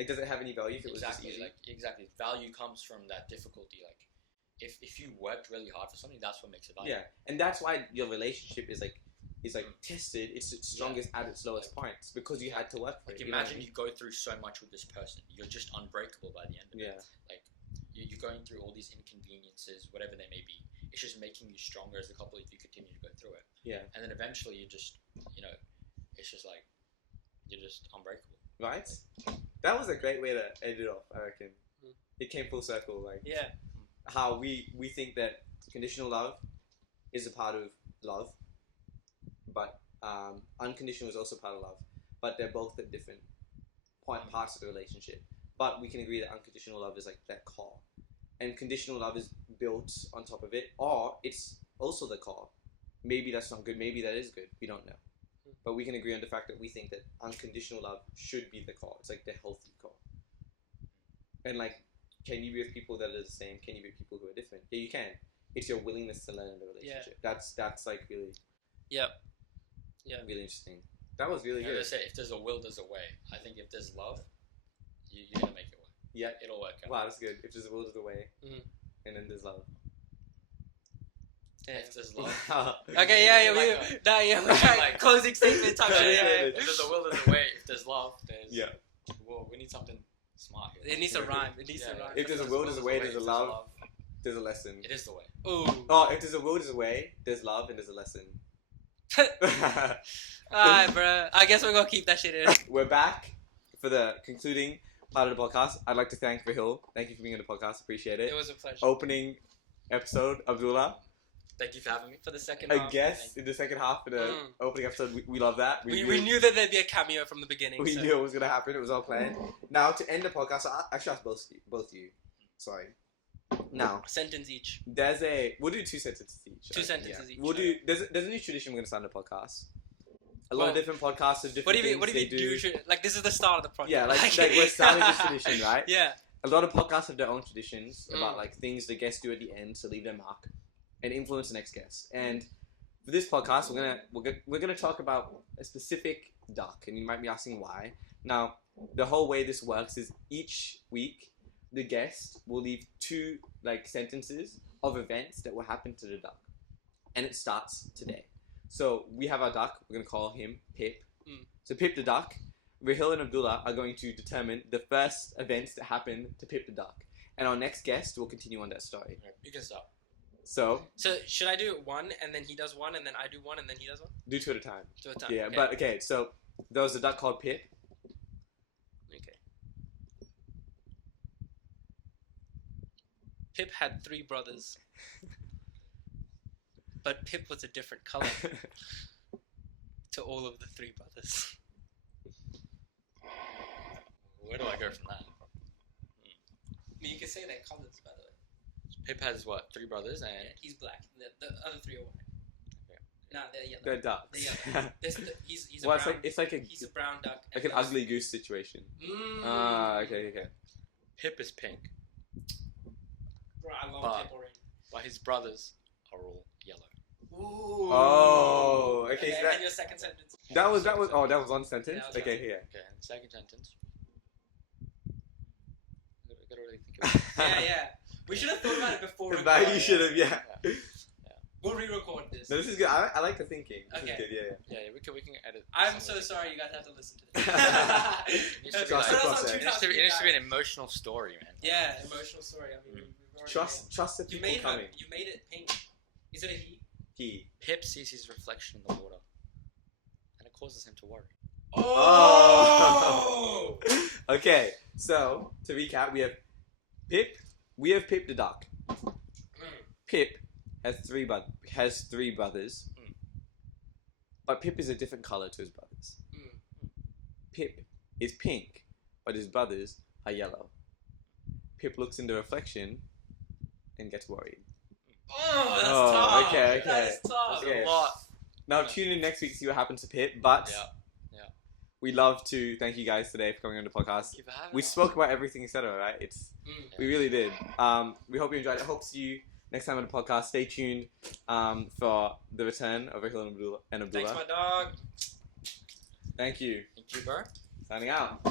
does it have any value if it was just Exactly. easy? Like exactly. Value comes from that difficulty. Like if you worked really hard for something, that's what makes it valuable. Yeah, and that's why your relationship is tested. It's strongest at its lowest points because you had to work for Like it. imagine you go through so much with this person, you're just unbreakable by the end of it. Yeah. Like you're going through all these inconveniences, whatever they may be. It's just making you stronger as a couple if you continue to go through it. Yeah. And then eventually you just, it's just like you're just unbreakable. Right? That was a great way to end it off, I reckon. It came full circle, like how we think that conditional love is a part of love, but unconditional is also part of love, but they're both at different parts of the relationship. But we can agree that unconditional love is like that core, and conditional love is built on top of it, or it's also the core. Maybe that's not good, maybe that is good, we don't know. But we can agree on the fact that we think that unconditional love should be the core. It's like the healthy core. And like, can you be with people that are the same? Can you be with people who are different? Yeah, you can. It's your willingness to learn in the relationship. That's like really really interesting. That was really good. They say if there's a will, there's a way. I think if there's love, you're gonna make it work. Yeah, it'll work out. Wow, that's good. If there's a will, there's a way, and then there's love. Yeah. If there's love. Okay, we're like closing statement type shit. If there's a will, there's a way. If there's love, there's well, we need something smart here. It needs to rhyme. It needs to rhyme. If there's a will, there's a way. There's a love. There's a lesson. It is the way. Ooh. Oh, if there's a will, there's a way. There's love, and there's a lesson. Alright, bro. I guess we're gonna keep that shit in. We're back for the concluding part of the podcast. I'd like to thank Rahil. Thank you for being on the podcast. Appreciate it. It was a pleasure. Opening episode, Abdullah. Thank you for having me. For the second I half. guess in the second half of the opening episode, we love that. We knew that there'd be a cameo from the beginning. We knew it was gonna happen. It was all planned. Now to end the podcast, I should ask both of you. Sorry. Now, sentence each. We'll do 2 sentences each. Two sentences each. We'll do. There's a new tradition we're gonna start on the podcast. A lot of different podcasts have different. What do you do? Like this is the start of the project. Yeah, like we're starting this tradition, right? Yeah. A lot of podcasts have their own traditions about like things the guests do at the end to leave their mark and influence the next guest. And for this podcast, we're gonna talk about a specific duck, and you might be asking why. Now, the whole way this works is each week the guest will leave 2 like sentences of events that will happen to the duck, and it starts today. So we have our duck. We're gonna call him Pip. So Pip the duck. Rahil and Abdullah are going to determine the first events that happen to Pip the duck, and our next guest will continue on that story. You can start. So should I do one and then he does one and then I do one and then he does one? Do 2 at a time. 2 at a time. Yeah, okay. but okay. So there was a duck called Pip. Okay. Pip had 3 brothers, but Pip was a different color to all of the 3 brothers. Where do I go from that? I mean, you can say their colors, by the way. Pip has what? 3 brothers and He's black. The other 3 are white. Okay. Nah, they're yellow. They're ducks. They're yellow. He's a Well, brown. it's like a He's a brown duck. like an ugly goose situation. Okay. Pip is pink, Bro, I love But- Pip already. but his brothers are all yellow. Ooh. Oh, okay. So And your second sentence. that was one sentence. Yeah, that was Okay, right. here. Okay, and second sentence. I gotta really think about it. Yeah. We should have thought about it before. But you should have, yeah. We'll re-record this. No, this is good. I like the thinking. This Okay. is good. Yeah. Yeah, we can edit. I'm some so of it. sorry you guys have to listen to this. It needs to be Trust the like- process. it needs to be an emotional story, man. Yeah, emotional story. I mean, we've already Trust the You people made coming. You made it pink. Is it a he? He. Pip sees his reflection in the water, and it causes him to worry. Oh. Okay. So to recap, we have Pip the duck. Pip has three brothers. But Pip is a different color to his brothers. Pip is pink, but his brothers are yellow. Pip looks in the reflection and gets worried. Oh, that's Oh, tough. okay. That is tough. Okay. A lot. Now tune in next week to see what happens to Pip. But Yeah. we'd love to thank you guys today for coming on the podcast. Thank you for having We us. spoke about everything, etc. Right? We really did. We hope you enjoyed it. Hope to see you next time on the podcast. Stay tuned for the return of Rahil and Abdullah. Thanks, my dog. Thank you. Thank you, bro. Signing out.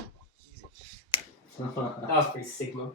That was pretty sigma.